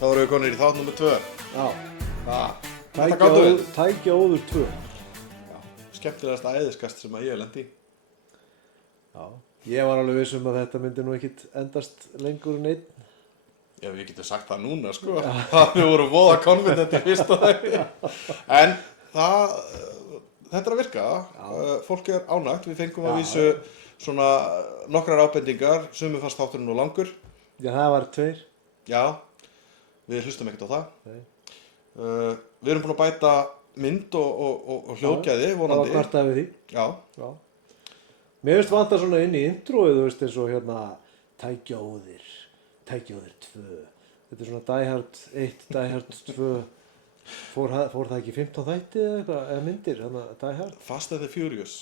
Þá erum við konir í þátt nummer 2. Já. Þetta gátum við. Tækjaóður 2. Já. Skemmtilegasta æðiskast sem að ég hef lent í. Já. Ég var alveg viss að þetta myndi nú ekkit endast lengur en einn. Já, við getum sagt það núna, sko. Við vorum voða confident í fyrsta þætti. En þetta er að virka. Fólk er ánægt. Við fengum að vísu svona nokkrar ábendingar. Sumir fannst þátturinn nú langur. Já, það var 2. Já, við hlustum ekkert á það. Nei. Við erum búin að bæta mynd og hljóðgæði, vonandi. Það var kvartað við því. Já. Mér finnst vantar svona inn í introið, þú veist, eins og hérna Tækjaóðir 2. Þetta er svona Die Hard 1, Die Hard 2. Fór það ekki 15 þætti eða eitthvað, eða myndir, hérna Die Hard? Fast and the Furious.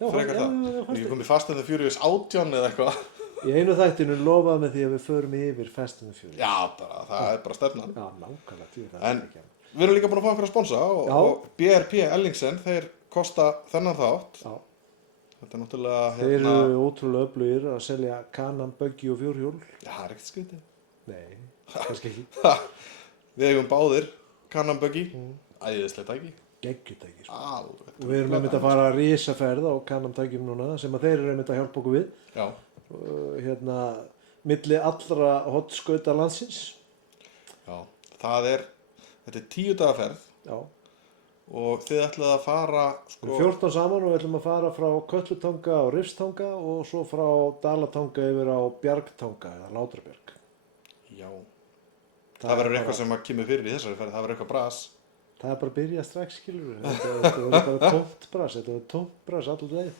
Já, Frekar það. Fast Við komum Fast and the Furious 18 eða eitthvað. Í einu þættinu lofaði með því að við förum yfir Fast and the Furious. Já, það er bara stefnan. Já, nákvæmlega, því það En við erum líka búin að fá einhverja sponsa og BRP Ellingsen, þeir kosta þennan þátt. Já. Þetta er náttúrulega Þeir eru ótrúlega öflugir að selja Can-Am buggy og fjórhjól. Já, það er ekkert skrítið. Nei, kannski ekki. Við eigum báðir Can-Am buggy, æðislegt tæki. Geggjutæki, sko. Alveg. Og við erum einmitt að fara að risaferð á Can-Am tækjum núna sem að þeir eru einmitt að hjálpa okkur við. Já. Hérna, milli allra hotskauta landsins. Já, þetta er 10 daga ferð. Já. Og þið ætlaði að fara, Við erum 14 saman og við ætlum að fara frá Kötlutanga og Rifstanga og svo frá Dalatanga yfir á Bjargtanga eða Látrabjarg. Já. Það verður eitthvað sem að kemur fyrir í þessari ferð, það verður eitthvað bras. Það er bara að byrja strax, skilur við. Þetta verður bara tómt bras allir leið.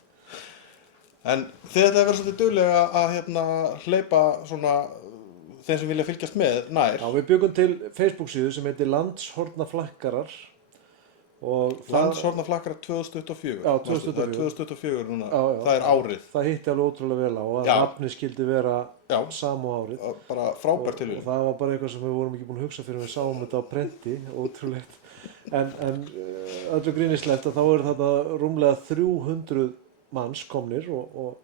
En þið þetta verður svolítið duglega að hleypa svona þeim sem vilja fylgjast með nær. Já, við byggum til Facebook-síðu sem heitir Landshornaflakkarar. Landshornaflakkarar 2024. Já, 2024. Það er 2024 núna, Já. Það er árið. Það hitti alveg ótrúlega vel á og að nafni skildi vera samu árið. Bara frábært tilvíð. Og það var bara eitthvað sem við vorum ekki búin að hugsa fyrir við sáum þetta á prenti, ótrúlegt. En öllu grínislegt að þá eru þetta rúmlega 300 manns komnir og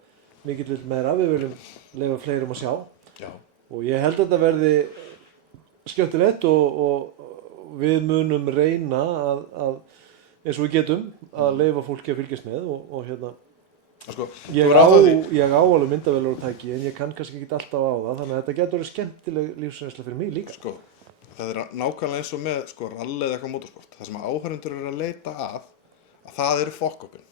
mikill vill meira. Við viljum leyfa fleirum að sjá. Já. Og ég held að þetta verði skemmtilegt og við munum reyna að eins og við getum að leyfa fólki að fylgjast með og hérna Sko, ég á alveg myndavélar og tæki en ég kann kannski ekki alltaf á það þannig að þetta getur verið skemmtileg lífsreynsla fyrir mig líka. Sko, það er nákvæmlega eins og með rally eða eitthvað motorsport. Það sem áhorfendur eru að leita að það eru fokkopin.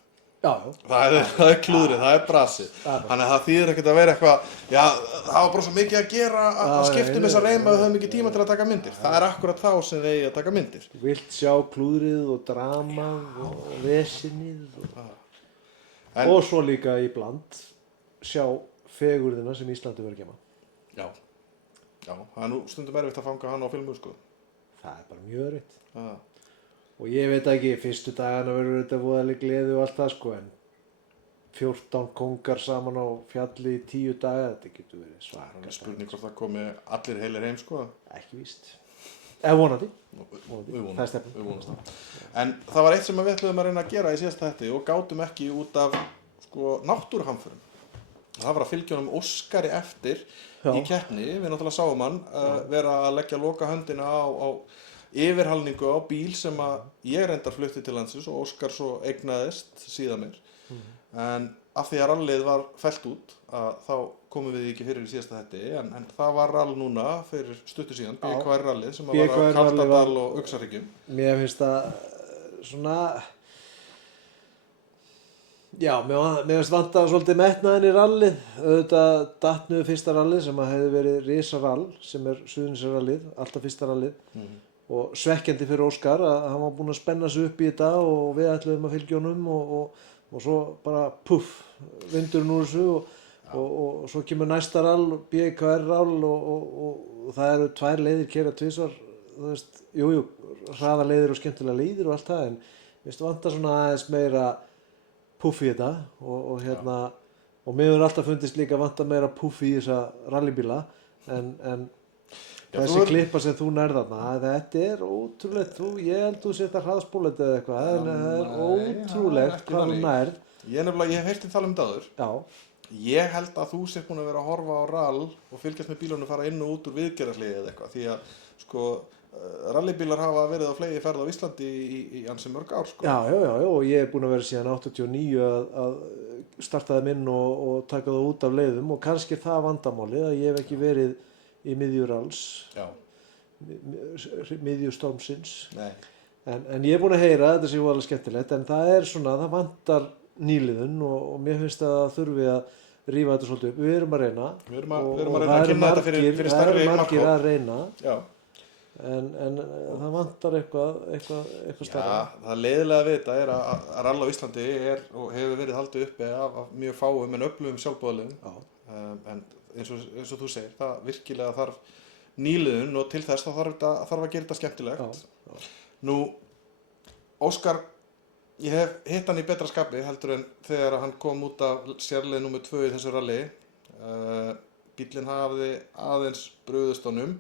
Já. Það er klúðrið, það er brasið. Þannig að það þýðir ekkert að vera eitthvað, það var bara svo mikið að gera að skiptum þess að reyma að við höfum ekki tíma til að taka myndir. Það er akkurat þá sem þeir eiga að taka myndir. Þú vilt sjá klúðrið og dramað og vesenið og svo líka í bland sjá fegurðina sem Íslandi verður að gema. Já, það er nú stundum erfitt að fanga hann á filmu, sko. Það er bara mjög erfitt. Og ég veit ekki, fyrstu dagana verður þetta voðaleg gleði og allt það, sko, en 14 kongar saman á fjalli í 10 daga, þetta getur verið svaka. Það er spurning hvort það komi allir heilir heim, sko. Ekki víst. Eða vonandi. Það er stefnan. Við vonumst það. En það var eitt sem við ætluðum að reyna að gera í síðasta þætti og gátum ekki út af, sko, náttúruhamförum. Það var að fylgja honum Óskari eftir í keppni. Við náttúrulega sáum hann vera að leggja loka höndina á yfirhalningu á bíl sem að ég reyndar flutti til landsins og Óskar svo eignaðist síðan mér. En af því að rallið var fellt út þá komum við ekki fyrir í síðasta þætti en það var rall núna fyrir stuttu síðan, BKR rallið sem var á Kaldadal og Uxarhryggjum. Mér finnst það svona mér finnst vanta svolítið metnaðinn í rallið. Auðvitað datt niður fyrsta rallið sem að hefði verið risarall sem er Suðurnesjarallið, alltaf fyrsta rallið. Og svekkjandi fyrir Óskar að hann var búinn að spenna sig upp í þetta og við ætluðum að fylgja honum og svo bara puff, vindurinn úr þessu og svo kemur næsta rall, BKR rall og það eru 2 leiðir keyra tvisvar, þú veist, hraða leiðir og skemmtilega leiðir og allt það en við vantar svona aðeins meira puff í þetta og mér hefur alltaf fundist líka vantar meira puff í þessa rallybíla en þessi klippa sem þú nærð þarna, þetta er ótrúlegt, ég held þú setja hraðspólet eða eitthvað, það er ótrúlegt hvað þú nærð. Ég hef heyrt tala um þetta áður. Já. Ég held að þú sért búin að vera að horfa á rall og fylgjast með bílunum fara inn og út úr viðgerðarhliðið eða eitthvað, því að sko, rallybílar hafa verið á flegi ferð á Íslandi í ansi mörg ár, sko. Já, og ég er búinn að vera síðan 89 að starta þeim inn og taka það út af leiðum og kannski er það vandamálið að ég hef ekki verið í miðju ralls, miðju stormsins. Nei. En ég er búinn að heyra þetta sé alveg skemmtilegt, en það er svona, það vantar nýliðun og mér finnst að það þurfi að rífa þetta svolítið upp. Við erum að reyna. Við erum að reyna að kynna þetta fyrir stærri markið. Það eru margir að reyna. Já. En það vantar eitthvað stærra. Já, það leiðilega við þetta er að rall á Íslandi og hefur verið haldið uppi af mjög fáum en öflugum sjálfboðaliðum. En eins og þú segir, það virkilega þarf nýliðun og til þess þá þarf að gera þetta skemmtilegt. Nú, Óskar, ég hef hitt hann í betra skapi heldur en þegar hann kom út af sérleið númer 2 í þessu ralli. Bíllinn hafði aðeins brugðist honum.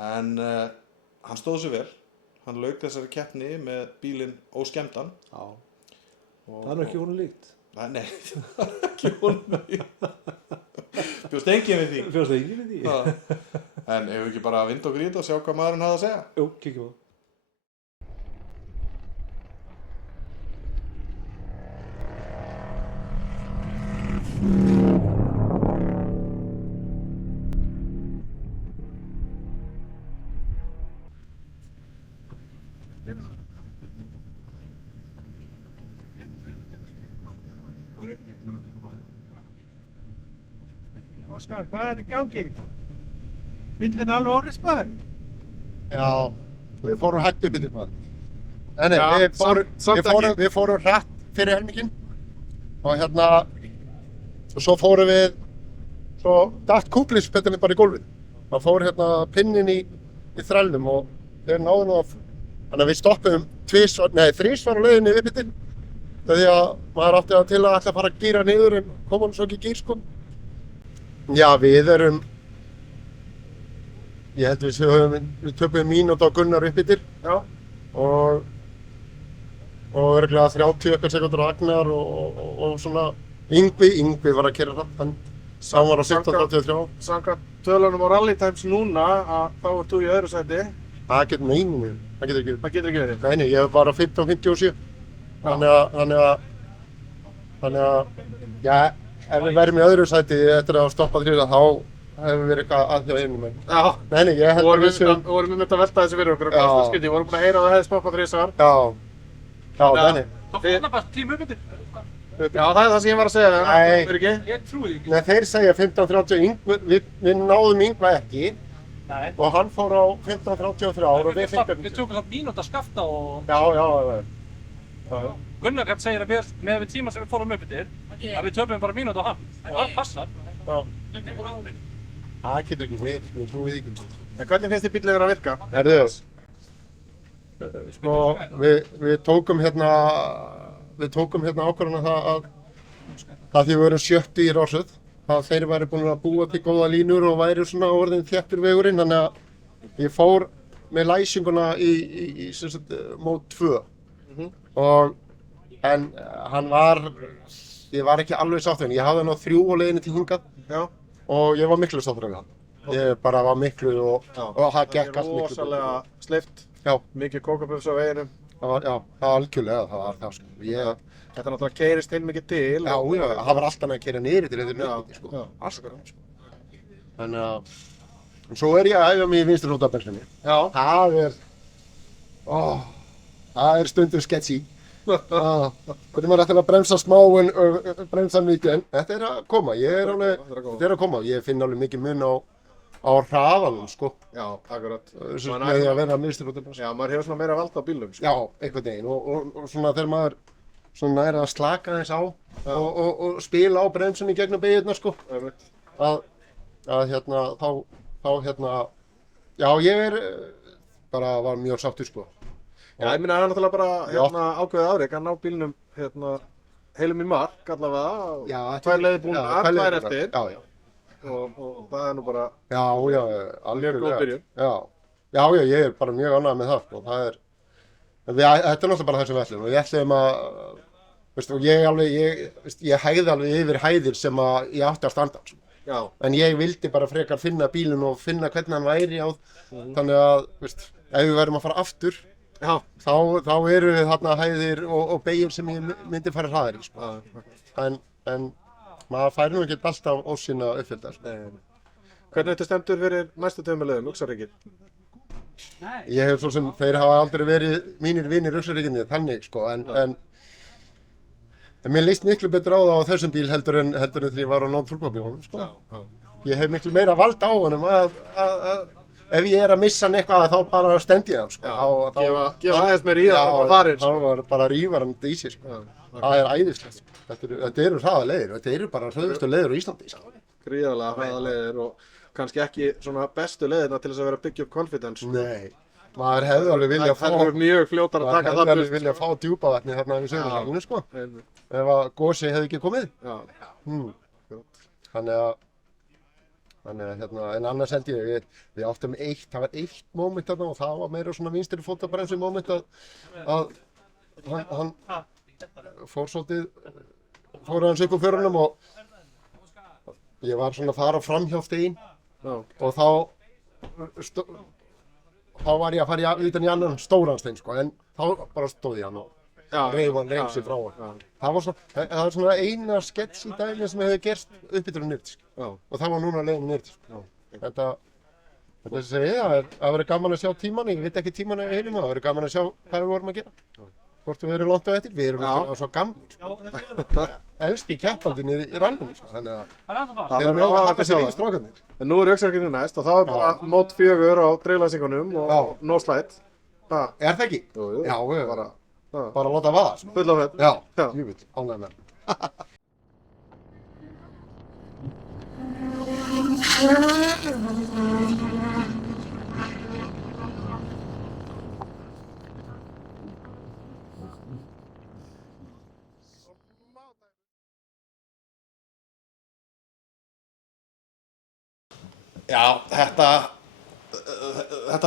En hann stóð sér vel, hann lauk þessari keppni með bílinn óskemmdan. Já, það er ekki honum líkt. Nei, það er ekki honum líkt. Bjóst enginn við því. En ef við ekki bara vinda okkur í þetta og sjá hvað maðurinn hafði að segja? Jú, kíkjum á. Óskar, hvað er í gangi? Bíllinn alveg orðismæður? Já, við fórum hægt upp í því maður. Nei, Já, við fórum hratt fyrir helminginn og svo fórum við, svo datt kúplispettinni bara í gólfið. Það fór pinninn í þrælnum og þeir náðu nú af, þannig að við stoppum þrisvar á leiðinni upp í til. Því að maður átti til að ætla að fara að gíra niður en kom hann svo ekki í gír, sko. Já, ég held við töpuðum mínútu á Gunnar upp yfir. Já. Og örugglega 30 eitthvað sekúndur á Agnar og svona Yngvi var að keyra hratt, hann var á 15.33. Samkvæmt tölunum á Rally Times núna að þá ert þú í öðru sæti. Það getur ekki verið. Nei, ég hef bara 15.57. Þannig að, já, ef við verðum í öðru sæti eftir að stoppa þrýra þá hefur verið eitthvað að því á einum meginn. Já. Nei, ég held að Við vorum að velta þessu fyrir okkur. Við vorum búin að heyra að það hefði stoppað þrisvar. Já, Nei. Það fannar bara tíma upp eftir. Já, það er það sem ég var að segja. Nei. Ég trúi því ekki. Nei, þeir segja 15.30, við náðum Yngva ekki. Nei. Og hann fór á 15.33 og við fengum. Við tókum samt mínútu að skafta og... Já. Gunnar Karl segir að með tíma sem við fórum upp eftir, að við töpum bara mínútu á hann. Það passar. Það getur ekki við trúum við ekki. En hvernig finnst þið bíllinn vera að virka? Herðu, sko, við tókum ákvörðun að því við vorum 70 í rásið, að þeir væri búin að búa til góða línur og væri svona orðin þéttur vegurinn, þannig að ég fór með læsinguna í mót 2. En ég var ekki alveg sáttur, ég hafði hann á 3 á leiðinni til hingað. Já. Og ég var miklu sáttur en hann. Ég bara var miklu og það gekk allt miklu. Rosalega sleipt. Já. Mikið kókabufs á veginum. Það var algjörlega, það var það, sko. Þetta náttúrulega keyrist heilmikið til. Já, það var alltaf að keyra niður til þetta nýtti, sko. Já. Alltaf, sko. Þannig að, svo ég að æfa mig í vinstri fótabenslinni. Já. Það er stundum sketchy. Hvernig maður ætlar að bremsa smá en bremsa mikið, en þetta er að koma, þetta er að koma. Ég finn alveg mikið mun á hraðanum, sko. Já, akkurat. Með því að vera vinstri fótabenslinni. Já, maður hefur svona meira vald á bílnum, sko. Já, einhvern veginn og svona þegar maður svona er að slaka þess á og spila á bremsunni gegnum beygirnar, sko. Já, ég var mjög sáttur, sko. Já, ég minna að hann náttúrulega bara ákveðið afrek að ná bílnum heilum í mark allavega. Já, 2 leiðir búnar, 2 eftir. Já. Og það er nú bara alveg góð byrjun. Já, ég er bara mjög ánægður með það, sko. Þetta er náttúrulega bara það sem við ætlum og ég ætlum að, ég hægði alveg yfir hæðir sem að ég átti að standa, sko. Já. En ég vildi bara frekar finna bílinn og finna hvernig hann væri á, þannig að, veist, ef við verðum að fara aftur, Já. þá eru þarna hæðir og beigur sem ég myndi fara hraðar í, sko. En maður fær nú ekki alltaf ósina uppfyllta, sko. Hvernig þetta stendur fyrir næstu tveimur liðum, Uxaríkir? Ég hef svo sem, þeir hafa aldrei verið mínir vinir Uxaríkinni, þannig, sko, en mér líst miklu betur á það á þessum bíl heldur en þegar ég var á non-fullpop-bílunum, sko. Ég hef miklu meira vald á honum að ef ég er að missa hann eitthvað þá bara stend ég hann, sko. Gefa aðeins meir í það og farir. Já, þá var bara rífar hann í sig, sko. Það er æðislegt, sko. Þetta eru hraða leiðir, þetta eru bara hraðustu leiðir á Íslandi, sko. Gríðarlega hraða leiðir og kannski ekki svona bestu leiðirna til þess að vera að byggja upp confidence. Nei, maður hefði alveg viljað fá... Það er mjög fljótar að taka það maður hefði alveg viljað fá djúpavatni þarna við Suðurlandinu, sko. Ef að gosi hefði ekki komið. Þannig að hérna, en annars held ég, við áttum það var eitt moment þarna og það var meira svona vinstri fótabremsu moment að hann fór hans upp á fjörunum og ég var svona að fara fram hjá stein og þá var ég að fara utan í annan stóran stein, sko, en þá bara stóð ég hann og reif hann lengst sig frá hann. Það var svona eina skets í dæmi sem hefði gerst uppbyttur og nýrt, sko, og það var núna leiðin nýrt, sko. Þetta verður gaman að sjá tímann, ég veit ekki tímann ef ég heilum, það verður gaman að sjá hvað við vorum að gera. Hvort við erum langt á eftir, við erum ekki svo gamlir, sko. Elsti keppandinn í rallinu, sko, þannig að það er mjög hægt að sjá það. Strákarnir. En nú er Uxaríkirnir næst og þá er bara mót 4 á dreiflæsingunum og no slide. Er það ekki? Jú. Já, við bara láta vaða, sko. Full af þetta. Já, júvill, ánægð með hann. Já, þetta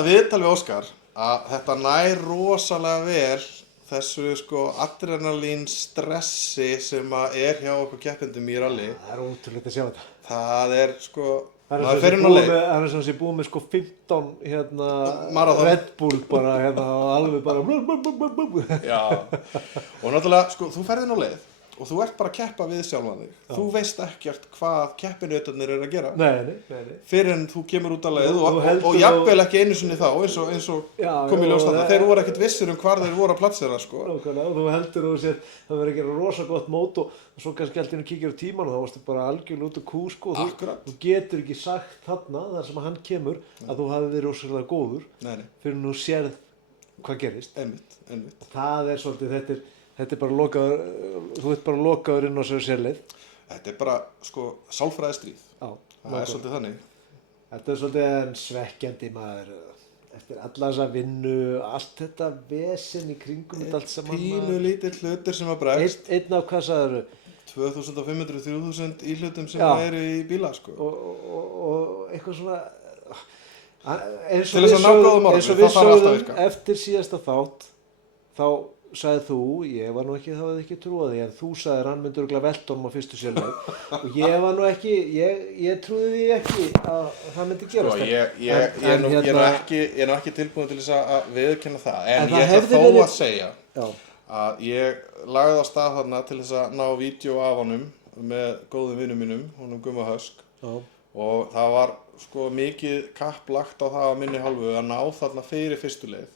viðtal við Óskar, að þetta nær rosalega vel þessu sko adrenalín stressi sem að er hjá okkur keppendum í rally. Það er ótrúlegt að sjá þetta. Það er sko, maður fer inn á leið. Það er sem sé búið með sko 15 Marathon. Red Bull bara og alveg bara Já, og náttúrulega sko, þú ferð inn á leið og þú ert bara að keppa við sjálfan þig. Þú veist ekkert hvað keppinautarnir eru að gera. Nei. Fyrir en þú kemur út á leið og jafnvel ekki einu sinni þá, eins og kom í ljós þarna. Þeir voru ekkert vissir hvar þeir voru að platsera, sko. Nákvæmlega, og þú heldur og sér það verður að gera rosa gott mót og svo kannski alltaf kíkir á tíman og þá varstu bara algjörlega út á kú, sko. Þú getur ekki sagt þarna, þar sem hann kemur, að þú hafi verið rosalega góður fyrir þú sérð hvað gerist. Einmitt. Það er svolítið, þetta er bara lokaður, þú ert bara lokaður inn á sér sérleið. Þetta er bara, sko, sálfræðistríð. Það er svolítið þannig. Þetta er svolítið svekkjandi maður, eftir alla þessa vinnu, allt þetta vesen í kringum þetta allt saman. Pínu lítill hlutir sem að bregst. Einn af hvað sagðirðu? 2500-3000 íhlutum sem eru í bíla, sko. Og eitthvað svona, eins Til þess að ná góðum árangri, og við það þarf alltaf að sögðum virka. eftir síðasta þátt, þá sagði þú, ég var nú ekki, það hefði ekki trúað því, en þú sagðir hann myndi örugglega velta honum á fyrstu sérleik og ég var nú ekki, ég trúði því ekki að það myndi gerast. Sko, ég er nú ekki tilbúin til þess að viðurkenna það, en ég ætla þó að segja að ég lagði á stað þarna til þess að ná vídeo af honum með góðum vinum mínum, honum Gumma Hösk, og það var sko mikið kapp lagt á það á minni hálfu að ná þarna fyrir fyrstu leið.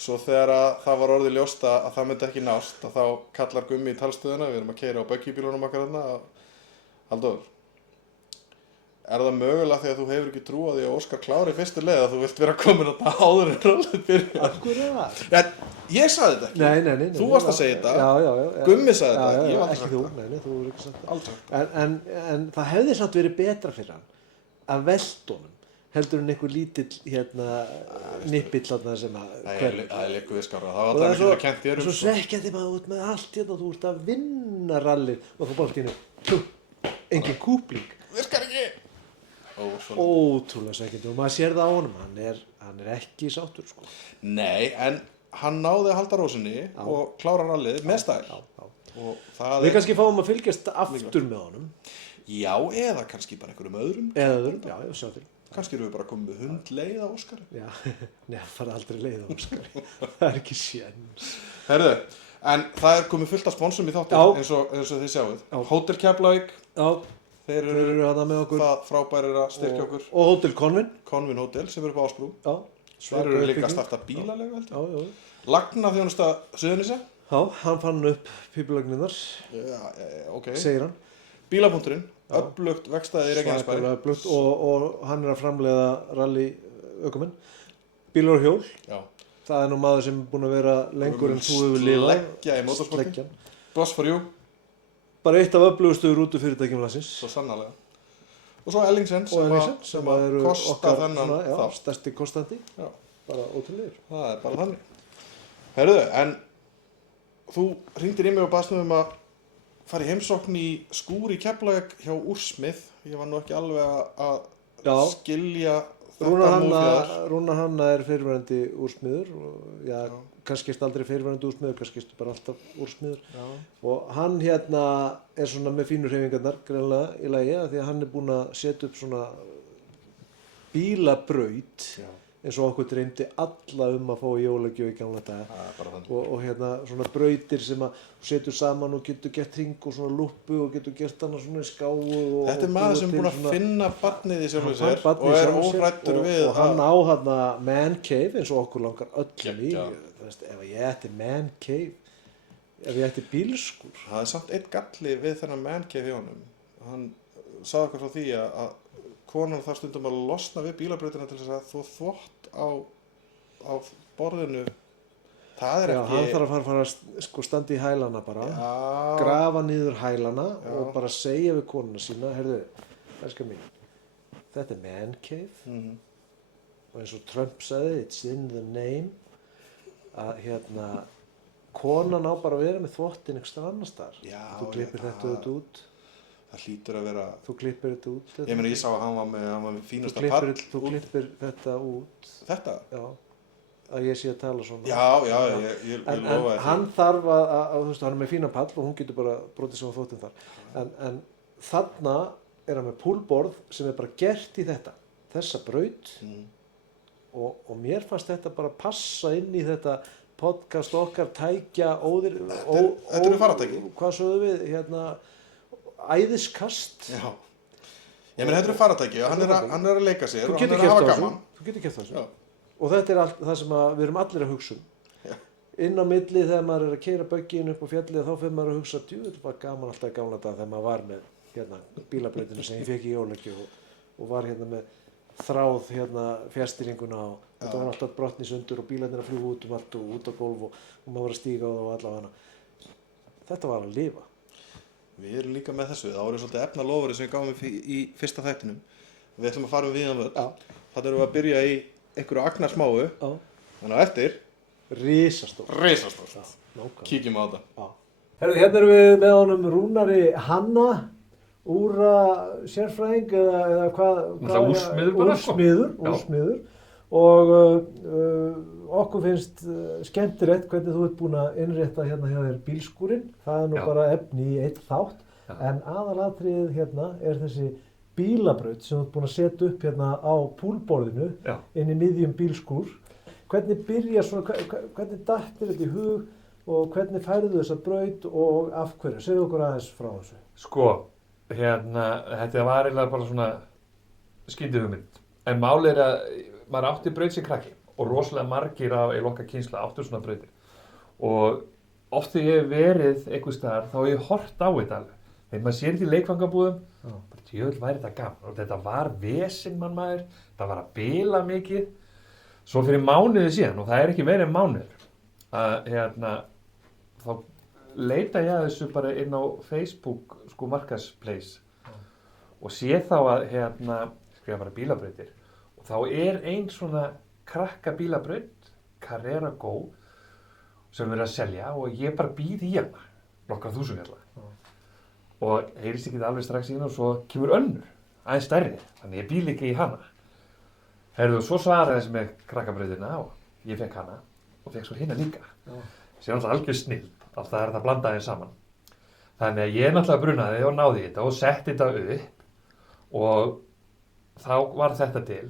Svo þegar það var orðið ljóst að það myndi ekki nást, að þá kallar Gummi í talstöðuna, við erum að keyra á buggy-bílunum okkar þarna, Halldór, er það mögulega þegar þú hefur ekki trú á því að Óskar klári fyrstu leið að þú vilt vera komin þarna áður en rallið byrjar? Af hverju er það? Ja, ég sagði þetta ekki. Nei. Þú varst að segja þetta. Já. Gummi sagði þetta, ég var ekki þú. Nei, þú voru ekki sagt það. Aldrei. En það hefði samt verið betra fyrir hann að velta honum heldur en einhver lítill nippill þarna sem að Það er leikur við skára, það var alltaf ekki að kennt þér Svo svekkjandi maður út með allt og þú ert að vinna rallið og þú bara hérna, engin kúpling. Virkar ekki! Ótrúlega svekkjandi og maður sér það á honum, hann er ekki sáttur, sko. Nei, en hann náði að halda rósinni og klára rallið með stæl. Við kannski fáum að fylgjast aftur með honum. Já, eða kannski bara einhverjum öðrum. Eða öðrum, já, sjá til. Kannski erum við bara komið með hundleið á Óskari. Já, það fara aldrei leið á Óskari. Það ekki séns. Herðu, en það komið fullt af sponsum í þáttir eins og þið sjáuð. Hótel Keflavík. Já. Þeir eru hana með okkur. Það frábærir að styrkja okkur. Og Hótel Convin. Convin Hótel sem eru på Ásbrú. Já. Þeir eru líka að starta bílalegu held ég. Já. Lagnaþjónusta Suðurnesja. Já, hann fann upp pípulagninnar. Já, ok. Segir hann. Bílapunkturinn, öflugt vegstæði í Reykjanesbæ. Öflugt og hann er að framleiða rally ökumenn. Bílar og hjól. Já. Það er nú maður sem er búinn að vera lengur en þú hefur lifað. Sleggja í motorsporti. Boss for you. Bara eitt af öflugustu rútufyrirtækjum landsins. Svo sannarlega. Og svo Ellingsen sem að kosta þennan þátt. Stærsti kostandi. Já. Bara ótrúlegur. Það er bara þannig. Herðu, en þú hringdir í mig og baðst mig að fara í heimsókn í skúr í Keflavík hjá úrsmið. Ég var nú ekki alveg að skilja þetta múfjaðar. Rúnar Hanna er fyrirverandi úrsmiður. Já, kannski erst aldrei fyrirverandi úrsmiður, kannski erst bara alltaf úrsmiður. Já. Og hann hérna er svona með fínur hreyfingarnar greinlega í lagi að því að hann er búinn að setja upp svona bílabraut eins og okkur dreymdi alla að fá í jólagjöf í gamla daga. Og hérna svona brautir sem að setur saman og getur gert hring og svona lúppu og getur gert hana svona í skáu. Þetta er maður sem er búinn að finna barnið í sjálfu sér og er óhrættur við. Og hann á hérna man cave eins og okkur langar öllum í. Ef ég ætti man cave, ef ég ætti bílskúr. Það er samt einn galli við þennan man cave í honum. Hann sagði okkur frá því að konan þarf stundum að losna við bílabrautina til þess að þú þvott á borðinu. Það er ekki... Já, hann þarf að fara að standa í hælana bara, grafa niður hælana og bara segja við konuna sína, heyrðu, elskar mín, þetta er man cave og eins og Trump sagði, it's in the name, að hérna, konan á bara að vera með þvottin einhverstað annar staðar. Þú klippir þetta út. Það hlýtur að vera... Þú klippir þetta út. Ég meina, ég sá að hann var með fínasta pall. Þú klippir þetta út. Þetta? Já. Að ég sé að tala svona. Já, ég lofa þér. En hann þarf þú veist, hann er með fína pall og hún getur bara brotið sem að þvottin þar. En þarna er hann með púlborð sem er bara gert í þessa braut og mér fannst þetta bara passa inn í þetta podcast okkar tækja Þetta eru faratæki. Hvað sögðu við, hérna, æðiskast. Já. Ég meina, þetta eru faratæki og hann er að leika sér og hann er að hafa gaman. Þú getur keypt þessu. Já. Og þetta er allt það sem við erum allir að hugsa um. Já. Inn á milli þegar maður er að keyra böggin upp á fjallið þá fyrir maður að hugsa, þetta var gaman alltaf í gamla dag þegar maður var með hérna, bílabrautinu sem ég fekk í jólagjöf og var hérna með þráð hérna fjærstýringuna og þetta var alltaf brotni sundur og bílarnir að fljúga út allt og út á gólf og maður var að stíga á það og allavega. Þetta var að lifa. Við erum líka með þessu. Það voru svolítið efnalofurinn sem við gáum í fyrsta þættinum. Við ætlum að fara við völl. Þannig erum við að byrja í einhverju agnarsmáu. Þannig að eftir... Risastórt. Kíkjum á þetta. Herðu, hérna erum við með honum Rúnari Hanna, úra sérfræðing eða hvað? Úrsmiður bara. Úrsmiður. Og okkur finnst skemmtilegt hvernig þú ert búinn að innrétta hérna hjá þér bílskúrinn. Það er nú bara efni í einn þátt. En aðalatriðið hérna er þessi bílabraut sem þú ert búinn að setja upp hérna á púlborðinu inn í miðjum bílskúr. Hvernig byrja svona, hvernig dattir þetta í hug og hvernig færðu þessa braut og af hverju? Segðu okkur aðeins frá þessu. Sko, hérna, þetta var eiginlega bara svona skyndið hugmynd. En málið er að maður átti braut sem krakki og rosalega margir af í lokka kynsla áttu svona brautir. Og oft þegar ég hef verið einhvers staðar þá hef ég hort á þetta alveg. Þegar maður sér þetta í leikfangabúðum, bara djöfull væri þetta gaman. Og þetta var vesinn maður, þetta var að bila mikið. Svo fyrir mánuði síðan, og það er ekki verið en mánuður, að hérna, þá leita ég að þessu bara inn á Facebook sko markasplace og sé þá að hérna, skrifa bara bílabrautir. Og þá er ein svona krakka bílabraut, Carrera Go, sem verið að selja og ég bara býð í hana, nokkra þúsund kalla. Og heyrist ekki alveg strax í hana og svo kemur önnur, aðeins stærri, þannig ég býð líka í hana. Herðu, svo svaraði þessi með krakkabrautina og ég fekk hana og fekk svo hina líka. Sér alltaf algjör snill, alltaf er þetta blandaðið saman. Þannig að ég náttúrulega brunaði og náði í þetta og setti þetta upp og þá var þetta til.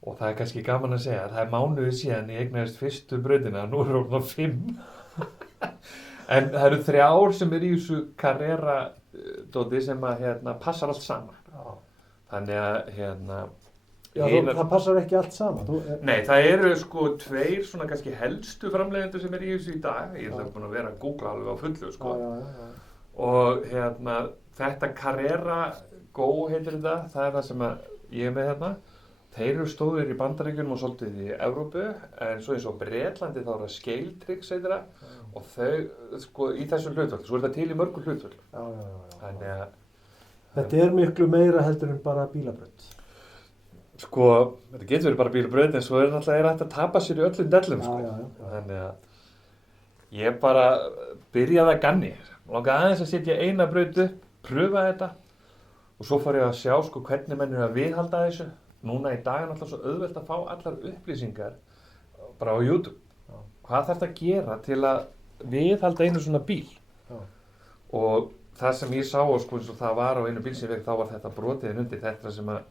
Og það kannski gaman að segja að það mánuði síðan ég eignaðist fyrstu brautina, nú eru það 5. En það eru 3 sem í þessu Carrera dóti sem að passar allt saman. Já. Þannig að Já, það passar ekki allt saman. Nei, það eru sko 2 svona kannski helstu framleiðendur sem í þessu í dag. Ég ætla búin að vera að googla alveg á fullu sko. Já. Og þetta Carrera Go heitir þetta, það er það sem ég er með Þeir eru stóðir í Bandaríkjunum og svolítið í Evrópu, en svo eins og Bretlandi þá er það Scaletrix heitir það og þau sko í þessum hlutföll, svo er það til í mörgum hlutföll. Já. Þannig að Þetta er miklu meira heldur en bara bílabraut. Sko, þetta getur verið bara bílabraut en svo er náttúrulega hægt að tapa sér í öllum dellum sko. Já. Þannig að ég bara byrjaði að ganni. Langaði aðeins að setja eina braut upp, pröfa þetta og svo fór ég að sjá sko hvernig menn eru að viðhalda þessu. Núna í dag er náttúrulega svo auðvelt að fá allar upplýsingar bara á YouTube. Já. Hvað þarf þetta að gera til að viðhalda einu svona bíl? Já. Og það sem ég sá sko eins og það var á einu bíl sem ég þá var þetta brotiðin undir þetta sem að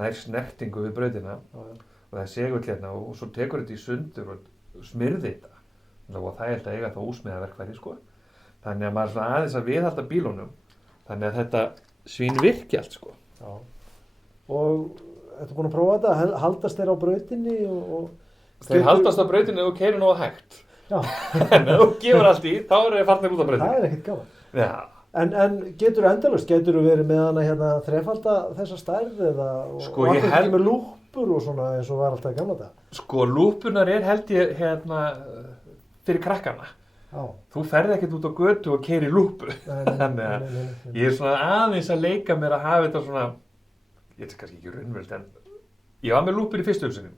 nær snertingu við brautina og það er segull hérna og svo tekur þetta í sundur og smyrði þetta og það er alltaf eiga þá úsmíðaverkfæri sko. Þannig að maður svona aðeins að viðhalda bílunum þannig að þetta svín virki allt sko. Já. Og ertu búin að prófa þetta? Haldast þeir á brautinni Þeir haldast á brautinni og keyrir nógu hægt. Já. En ef þú gefur allt í, þá eru þeir farnir út á brautinni. Það er ekkert gaman. Já. En getur þú endalaust? Getur þú verið með hana þrefalda þessa stærð eða Sko, og ég akkur ekki með lúppur og svona eins og var alltaf í gamla daga? Sko, lúppunar er held ég fyrir krakkana. Já. Þú ferð ekkert út á götu og keyrir lúppu. Þannig að ég er svona aðeins að leika mér að hafa þetta svona, ég veit kannski ekki raunverulegt, en ég var með lúppur í fyrstu hugsunum.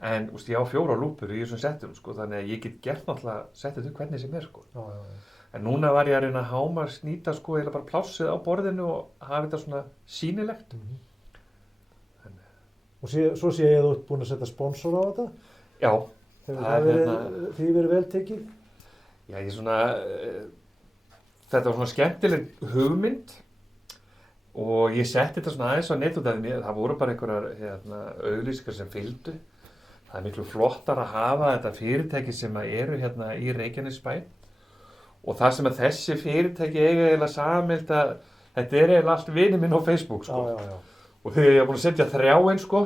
En ég á 4 lúppur í þessum settum, sko, þannig að ég get gert náttúrulega settið upp hvernig sem er, sko. Já. En núna var ég að reyna að hámarks nýta, sko, eða bara plássið á borðinu og hafa þetta svona sýnilegt. Og svo sé ég að þú ert búin að setja sponsor á þetta? Já. Hefur því verið vel tekið? Já, ég svona, þetta var svona skemmtileg hugmynd og ég setti þetta svona aðeins á netútæðinni, það voru bara einhverjar auglýsingar sem fylgdu. Það er miklu flottar að hafa þetta fyrirtæki sem eru í Reykjanesbæ og það sem að þessi fyrirtæki eiga eiginlega sameilt að þetta er eiginlega allt vinur minn á Facebook, sko. Já. Og þegar ég var búin að setja 3 sko,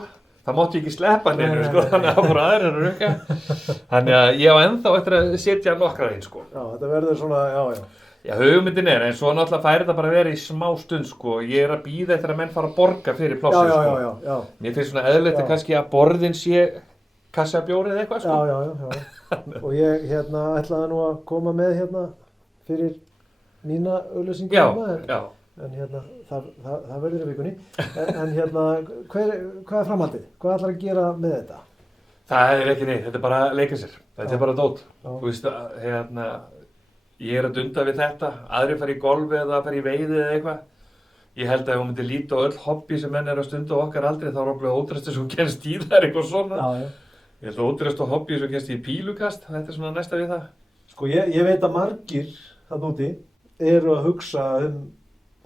það mátti ég ekki sleppa neinu, sko, þannig að það voru aðrir að rukka. Þannig að ég á ennþá eftir að setja nokkra inn, sko. Já, þetta verður svona, já. Já, hugmyndin er, en svo náttúrulega færi þetta bara að vera í smá stund, sko. Ég er að bíða eftir að menn fara að borga fyrir plássið, sko. Já. Mér finnst svona eðlilegt að kannski að borðin sé kassabjórið eða eitthvað, sko. Já. Og ég ætlaði nú að koma með fyrir mína auglýsingu. Já. En það verður í vikunni. En hvað er framhaldið? Hvað ætlar að gera með þetta? Það er ekki neitt, þetta er bara að leika sér. Þetta er bara dót. Já. Þú veist, ég er að dunda við þetta. Aðrir fara í golfi eða fara í veiði eða eitthvað. Ég held að ef hún myndi líta á öll hobby sem menn að stunda á okkar aldrei, þá er okkur ódrestu sem kennst í það eitthvað svona. Já. Ég held að ódrestu hobby sem kennst í pílukast. Þetta er svona næsta við það. Sko, ég veit að margir þarna úti eru að hugsa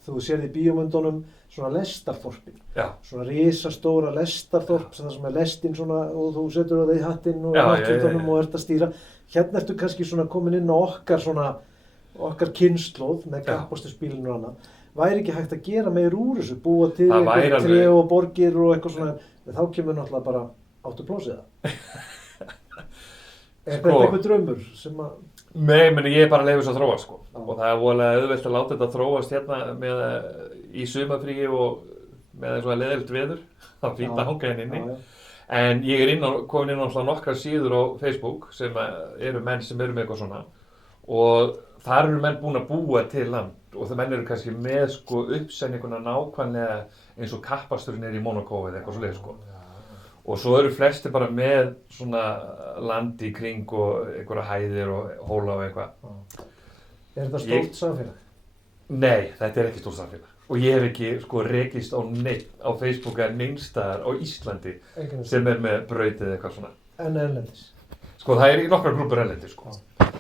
þú sérð í bíómyndunum svona lestarþorpin. Já. Svona risastóra lestarþorp, það sem er lestinn svona og þú setur það í hattinn og náttúrunum og ert að stýra. Hérna ertu kannski svona komin inn á okkar kynslóð með kappakstursbílinn og annað. Væri ekki hægt að gera meir úr þessu, búa til eitthvað tré og borgir og eitthvað svona, en þá kemur náttúrulega bara áttu plósið það. Er þetta eitthvað draumur sem að... Nei, meni ég er bara að leifa þess að þróa, sko. Og það er voðalega auðvelt að láta þetta þróast í sumarfríi og með svona leiðilegt veður. Það er fínt að hanga inni. En ég er komin inn á nokkrar síður á Facebook sem eru menn sem eru með eitthvað svona. Og þar eru menn búin að búa til land og það menn eru kannski með sko uppsendinguna nákvæmlega eins og kappasturinn er í Monaco eða eitthvað svoleiðis, sko. Og svo eru flesti bara með svona land í kring og einhverja hæðir og hóla og eitthvað. Er þetta stórt samfélag? Nei, þetta er ekki stórt samfélag. Og ég hef ekki sko rekist á neitt á Facebook eða neinstaðar á Íslandi sem er með braut eða eitthvað svona. En erlendis? Sko það er í nokkrar grúpur erlendis, sko.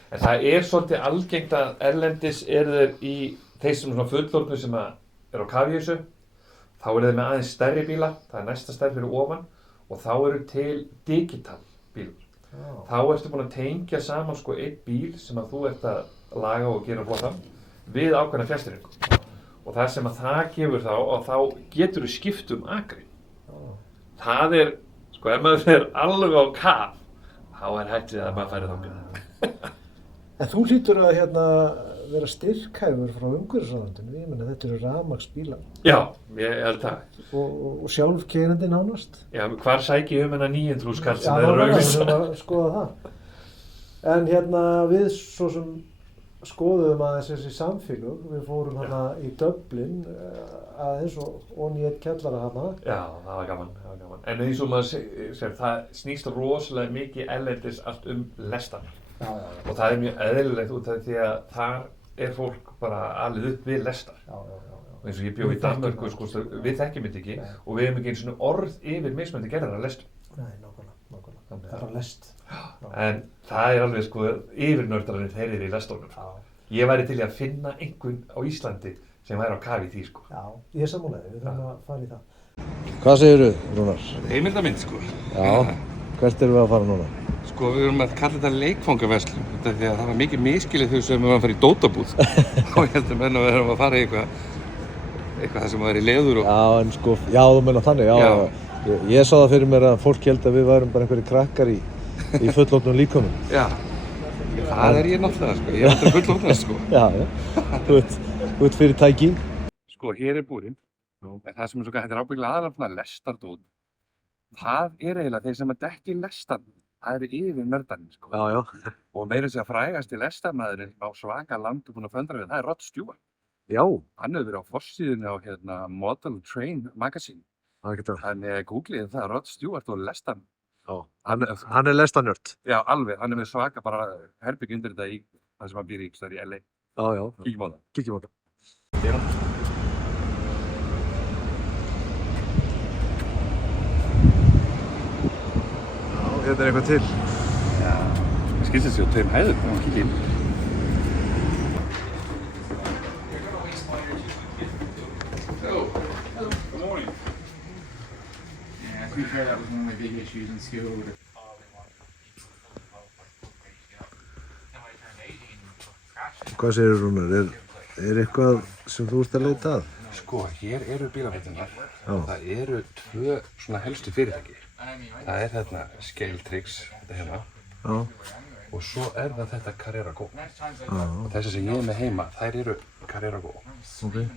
En það svolítið algengt að erlendis þeir þeir sem svona fullorðnu sem eru á kafi í þessu, þá þeir með aðeins stærri bíla, það næsta stærri fyrir ofan og þá eru til digital bílar. Þá ertu búin að tengja saman sko einn bíl sem að þú ert að laga og gera flottan við ákveðna fjárstýringu. Og það sem að það gefur og þá getur þú skipt akri. Það sko ef maður alveg á kaf, þá hægt við að maður færi þangað. En þú hlýtur að vera styrkhæfur frá umhverfisráðuneytinu, ég meina þetta eru rafmagnsbílar. Já, ég held það. Og sjálfkeyrandi nánast. Já, hvar sæki ég þennan 900.000 kall sem það eru auglýsa? Já, við þurfum að skoða það. En við svo sem skoðuðum aðeins þessi samfélög, við fórum í Dublin aðeins og onni í eitt kjallara þarna. Já, það var gaman. En eins og maður segir, það snýst rosalega mikið erlendis allt lestarnar. Og það mjög eðlilegt út af því að þar fólk bara alið upp við lestar. Og eins og ég bjó í Danmörku, sko, við þekkjum þetta ekki og við hefum ekki einu svona orð yfir mismunandi gerðar að lestum. Nei, nákvæmlega. Það bara lest. En það alveg sko yfirnördarinn þeir í lestunum. Ég væri til í að finna einhvern á Íslandi sem væri á kafi í því, sko. Já, ég sammála þér, við þurfum að fara í það. Hvað segirðu, Rúnar? Heimildamynd, sko. Já, hvert erum við að fara núna? Sko, við erum að kalla þetta leikfangaverslun, því að það var mikið misskilið þegar við varum að fara í dótabúð. Og ég held að menn að við erum að fara í eitthvað sem var í leður og... Já, en sko, já, þú meina þannig, já. Ég sá það fyrir mér að fólk held að við værum bara einhverjir krakkar í fullorðnum líkömum. Já, það ég náttúrulega, sko. Ég er fullorðnum, sko. Já. Þú ert fyrir tæki. Sko, hér búrinn. En það sem þetta ábyggilega aðalega lestardót. Það eiginlega þeir sem að dekki lestarn. Það yfir nördarnir, sko. Já. Og meira þess að frægasti lestarmaðurinn á svaka landu búinn að föndra við, það Rod Stewart. Já. Hann hefur verið á forsíðunni á Model Train Magazine. Þannig googlið það, Rod Stewart og lestarn. Já, hann lestarnörd. Já, alveg. Hann með svaka bara herbygg undir þetta í það sem hann býr í í LA. Já. Kíkjum á það. Já, hérna eitthvað til. Já, það skilst þessi á 2 hæðum, það var ekki inn. I'm sure that was one of my big issues in school. Hvað segir Rúnar? Eitthvað sem þú ert að leita að? Sko, hér bílaféttingar. Það 2 svona helstu fyrirtæki. Það þarna Scaletrix, þetta hérna. Já. Og svo það þetta Carrera Go. Og þessi sem ég með heima, þær Carrera Go. Ok. En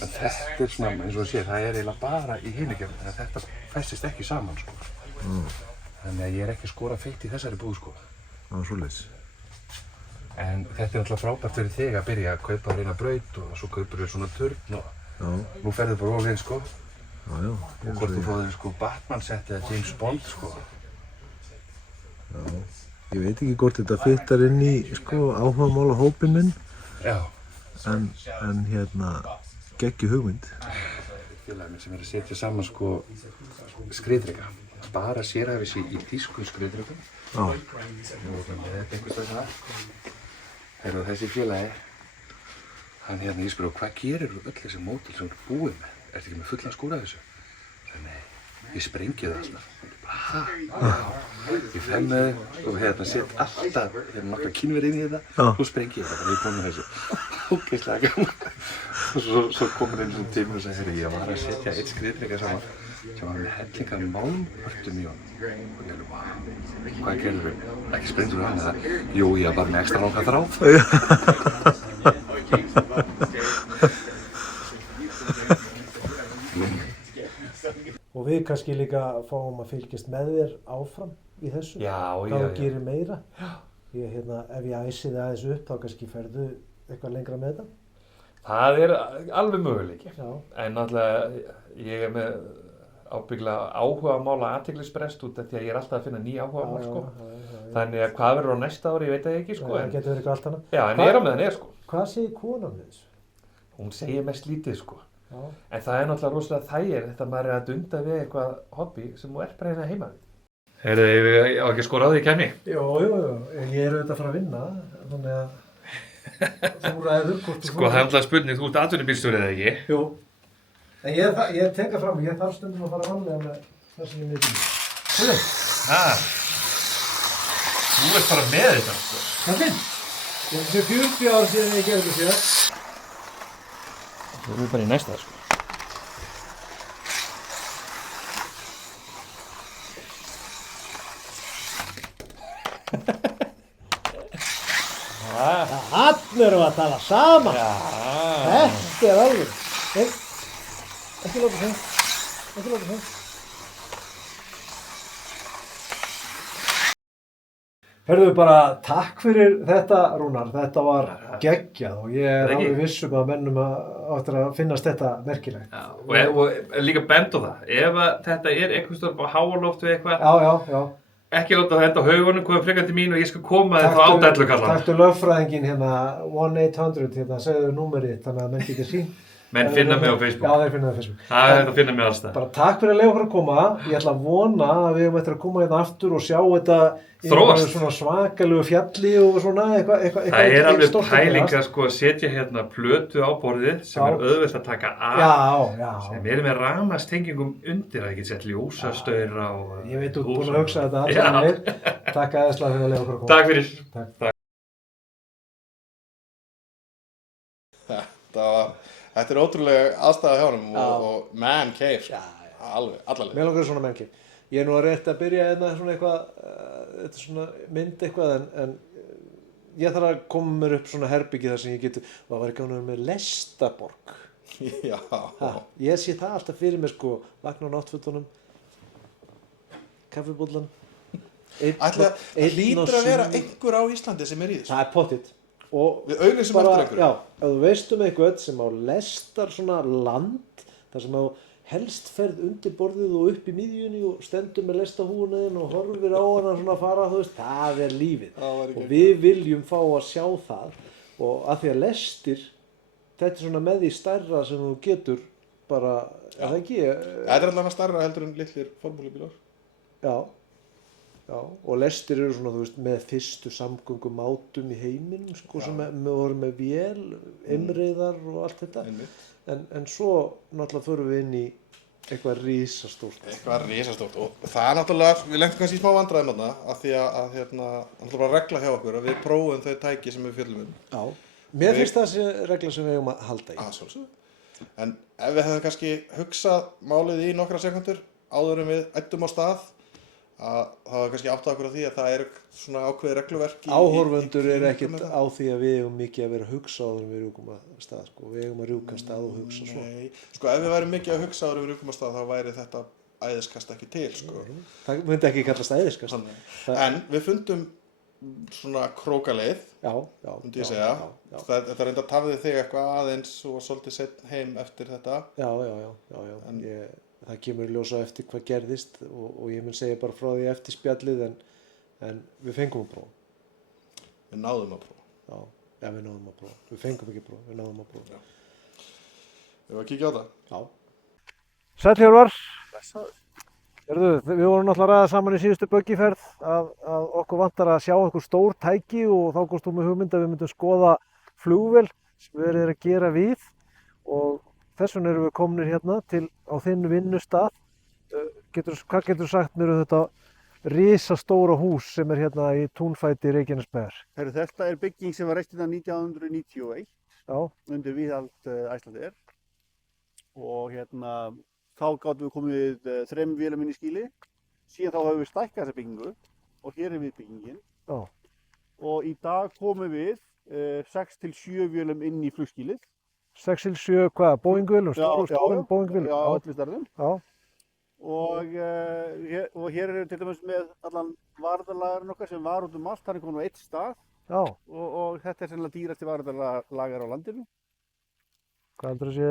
þetta svona, eins og það eiginlega bara í hinugjörn, en þetta festist ekki saman, sko. Þannig að ég ekki skora feitt í þessari búð, sko. Já, svoleiðis. En þetta náttúrulega frábært fyrir þig að byrja að kaupa reyna braut og svo kaupir þér svona turn og nú ferðu bara all in, sko. Já. Og hvort þú fóðir, sko, Batman-settið eða James Bond, sko. Já. Ég veit ekki hvort þetta fittar inn í, sko, áhugamálahópinn minn. Já. En geggju hugmynd. Félagið minn sem að setja saman, sko, skriðdreka. Bara sérhæfis í þýskum skriðdrekum. Já. Og með einhvers veginn það. Og þessi félagi, hann ég spyr, hvað gerir öll þessi módel sem þú búið með? Ertu ekki með fullan skúr af þessu? Nei, ég sprengi það alltaf. Hæ? Ég fer með og set alltaf nokkra kínverið inn í þetta og sprengi ég þetta. Ég er búinn með þessu. Ógeðslega gaman. Og svo kom hann einu svona tíma og sagði, heyrðu, ég var að setja eitt skriðdreka saman sem var með hellinga málmörtum í honum. Og ég vá, hvað gerðirðu? Ekki sprengdur þú hann eða? Jú, ég var bara með ekstra langa þráð. Og við kannski líka fáum að fylgjast með þér áfram í þessu. Já. Hvað þú gerir meira. Ef ég æsi það aðeins upp, þá kannski ferðu eitthvað lengra með þetta. Það alveg möguleiki. Já. En náttúrulega, ég með ábyggilega áhugamála athyglisbrest út af því að ég alltaf að finna ný áhugamál, sko. Þannig að hvað verður á næsta ári, ég veit það ekki, sko. Það getur verið eitthvað allt annað. Já, en ég á meðan sko. Hvað segir konan við þessu? Hún segir mest lítið, sko. Já. En það náttúrulega rosalega þægilegt að maður að dunda við eitthvað hobby sem þú bara hérna heima við. Heyrðu, ég á ekki að skora á því í kemni. Jú, ég er auðvitað að fara að vinna, þannig að þú ræður hvort þú... Sko, það er alltaf spurning, þú ert atvinnubílstjóri eða ekki? Jú, en ég teka fram, ég þarf stundum að fara vanlega með það sem ég veit. Þú ert bara með þetta, sko. Það finn. Ég sé 40 ár síðan ég gerði þetta síðan. Þú erum bara í næsta, sko. Þannig erum við að tala saman. Þetta er alveg. Nei, ekki láta það. Ekki láta það. Herðu bara, takk fyrir þetta, Rúnar. Þetta var geggjað og ég er alveg viss um að mennum áttur að finnast þetta merkilegt. Já, og líka bend á það. Ef þetta er eitthvað stór á háaloft við eitthvað, Já. ekki láta það henda á haugunum, koma frekar til mín og ég skal koma þér þá á dellukallan. Takktu lögfræðingin hérna, 1-800, hérna, segðu númerið þannig að menn getur sín. Menn finna mig á Facebook. Já, þeir finna mig á Facebook. Það er hægt að finna mig alls það. Bara takk fyrir að leyfa okkur að koma. Ég ætla að vona að við höfum eftir að koma hérna aftur og sjá þetta þróast. Í svona svakalegu fjalli og svona eitthvað. Það er alveg pæling að sko setja hérna plötu á borðið sem er auðvelt að taka af. Já. Sem er með ramastengingum undir að geta sett ljósastaura og... Ég veit, þú ert búin að hugsa þetta alls saman. Takk aðeinslega fyrir að leyfa okkur að koma. Takk fyrir. Takk. Þetta er ótrúlega aðstæða hjá honum og man cave, sko. Alveg, allaveg. Mér langar svona man cave. Ég er nú að rétt að byrja hérna svona eitthvað, þetta er svona mynd eitthvað en ég þarf að koma mér upp svona herbyggi þar sem ég getur, og það var ekki ánum með Lestaborg. Já. Ég sé það alltaf fyrir mér sko, vakna á náttfötunum, kaffibúllan. Það hlýtur að vera einhver á Íslandi sem er í þessu. Það er pottitt. Og við auglýsum eftir einhverju. Já, ef þú veist um eitthvað sem á lestar svona land, þar sem á helst ferð undir borðið og upp í miðjunni og stendur með lestahúfuna þinn og horfir á hana svona að fara, þú veist, það er lífið. Og við viljum fá að sjá það og að því að lestir, þetta er svona með því stærra sem þú getur bara, er það ekki? Þetta er allavega stærra heldur en litlir formúlubílar. Já, og lestir eru svona, þú veist, með fyrstu samgöngumátum í heiminum, sko, sem voru með vél, imreiðar og allt þetta. En svo náttúrulega förum við inn í eitthvað risastórt. Og það er náttúrulega, við lentum kannski í smá vandræðum þarna, af því að náttúrulega bara regla hjá okkur, að við prófum þau tæki sem við fjöllum um. Já, mér finnst það sé regla sem við eigum að halda í. Sjálfsögðu. En ef við hefðum kannski hugsað málið í nokkra sekundur, áður en við ættum á stað, að það var kannski átt okkur á því að það er svona ákveðið regluverk áhorfendur er ekkert á því að við eigum mikið að vera að hugsa áður en við rjúkum að stað, sko. Við eigum að rjúka að stað og hugsa svo. Nei, sko ef við værum mikið að hugsa áður en við rjúkum að stað þá væri þetta æðiskast ekki til, sko. Það myndi ekki kallast æðiskast. En við fundum svona krókaleið, myndi ég segja. Þetta reynda tafði þig eitthvað aðeins og svolítið sett heim eftir þetta. Já. Það kemur í ljós á eftir hvað gerðist og ég mun segja bara frá því eftir spjallið en við fengum að prófa. Við náðum að prófa. Já, við náðum að prófa. Við fengum ekki að prófa, við náðum að prófa. Við varum að kíkja á það. Já. Sæll Hjörvar. Við vorum náttúrulega að ræða saman í síðustu böggiferð að okkur vantar að sjá einhver stór tæki og þá komst þú með hugmynd að við myndum skoða flugvél sem við erum að gera við og þess vegna erum við komnir hérna á þinn vinnustað. Hvað getur sagt mér um þetta risastóra hús sem er hérna í túnfæti Reykjanesbæjar? Þetta er bygging sem var reist hérna 1991 undir viðhald Icelandair og hérna þá gátum við komið 3 vélum inn í skýli. Síðan þá höfum við stækkað þessa byggingu og hér er byggingin. Og í dag komum við 6 til 7 vélum inn í flugskýlið. 6 til 7 hvað? Boeing-vélum? Stórum Boeing-vélum? Já, öllu stærðum. Og hér eru til dæmis með allan varðarlagarinn okkar sem var út um allt. Hann er komin á 1 stað. Og þetta er sennilega dýrasti varðarlagar á landinu. Hvað heldur það sé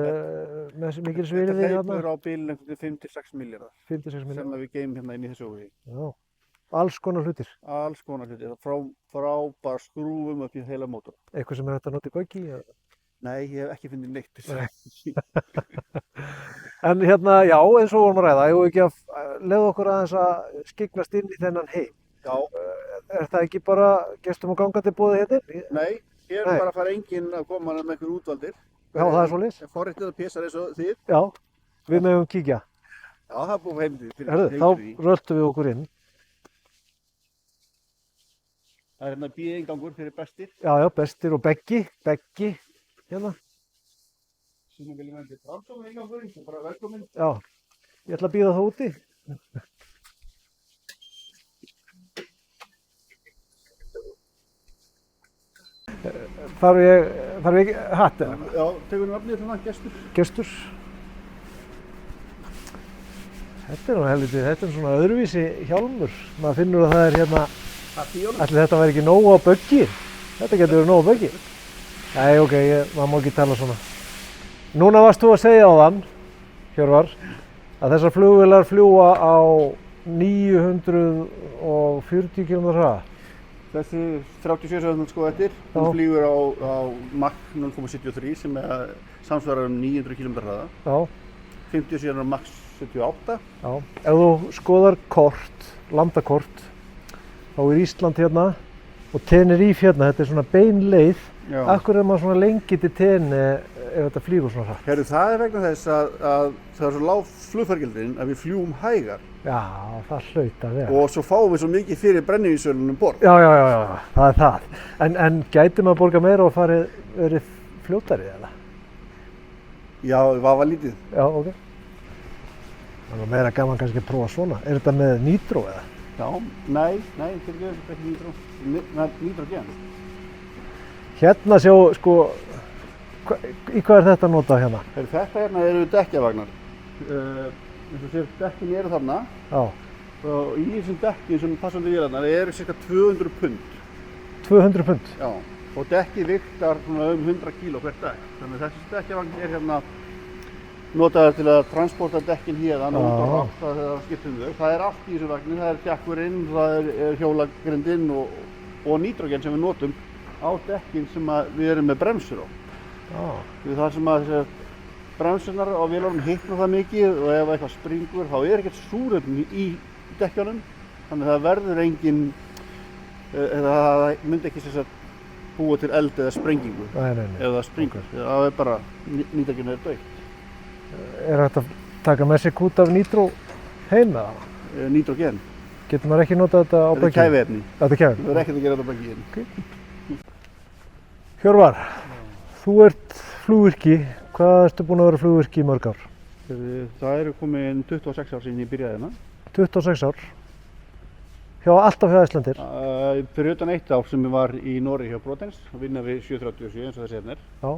með mikil svirði þarna? Þetta hleypur á bilinu 5-6 milljarðar. 5-6 milljarðar. Sem við geymum hérna inn í þessu húsi. Já. Alls konar hlutir? Alls konar hlutir. Frá bara skrúfum upp í heila mótor. Eitthvað sem er hægt að nota í buggy? Nei, ég hef ekki fundið neitt. En hérna, já, eins og vorum að ræða, ég voru ekki að leiða okkur aðeins að skyggnast inn í þennan heim. Já, Er það ekki bara gestum og gangandi boðið hérna inn? nei, hér Nei. bara fara enginn að koma með einhver útvaldir. Já, það er svoleiðis. Forréttið að pésar eins og þið. Já, við megum kíkja. Já, það er búið heimdi fyrir Herðu, þá röltum við okkur inn. Það er hérna B-ingangur fyrir bestir. Já, já, bestir og beggi, hérna. Sem við viljum endur framsóma ingangurinn, sem bara velkominn. Já, ég ætla að býða það úti. Þarf ég hatt eða? Já, tegur nafnið svona, gestur. Gestur. Þetta er nú helviti, þetta er svona öðruvísi hjálmur. Maður finnur að það er hérna, ætli þetta væri ekki nóg á böggi. Þetta getur verið nóg á böggi. Nei, ok, maður má ekki tala svona. Núna varst þú að segja á þann, Hjörvar, að þessar flugvélar fljúa á 940 km hraða. Þessi 37 sem þú sko eftir, hún flýgur á Mach 0,73 sem er samsvarar 900 km hraða. Já. 50 síðan á Mach 78. Já. Ef þú skoðar kort, landakort, þá er Ísland hérna og Tenerife hérna, þetta er svona bein leið. Já. Akkur er maður svona lengi til Tenni ef þetta flýgur svona hratt? Herru, það er vegna þess að það er svo lág flugfargjöldin að við fljúum hægar. Já, það hlaut að vera. Og svo fáum við svo mikið fyrir brennivínsölunum borð. Já, það er það. En gæti maður borga meira og verið fljótari eða? Já, það var lítið. Já, ok. Það var meira gaman kannski að prófa svona. Er þetta með nýtró eða? Já, nei, þetta er ekki nýtró. Nýtrógen. Hérna sjá, sko, í hvað er þetta notað hérna? Þetta hérna eru dekkjavagnar. Eins og sér, dekkin eru þarna. Já. Og í þessum dekkin sem passandi vélarnar eru ca. 200 pund. 200 pund? Já. Og dekkið viktar svona 100 kíló hvert dekk. Þannig að þessi dekkjavagn er hérna notaður til að transporta dekkin hérðan og út á rátt þegar það skiptum þau. Það er allt í þessu vagni. Það er dekkurinn, það er hjólagrindinn og nýtrógen sem við notum á dekkin sem við erum með bremsur á. Það sem að bremsurnar á vélunum hitna það mikið og ef eitthvað springur þá er ekkert súrefni í dekkjunum, þannig að það verður engin, það myndi ekki sem sagt búa til eld eða sprengingu ef það springur. Það er bara, nýtrógen er dautt. Er þetta að taka með sig kút af nýtró heim eða? Nýtrógen. Getur maður ekki notað þetta á bögginu? Þetta er kæfiefni. Þetta er kæfiefni? Það er ekkert að gera þetta á bögginu. Okay. Hjörvar, þú ert flugvirki. Hvað ertu búinn að vera flugvirki í mörg ár? Það eru komin 26 ár síðan ég byrjaði hérna. 26 ár? Alltaf hjá Icelandair? Fyrir utan eitt ár sem ég var í Noregi hjá Brotens að vinna við 737 eins og þessi hérna er. Já.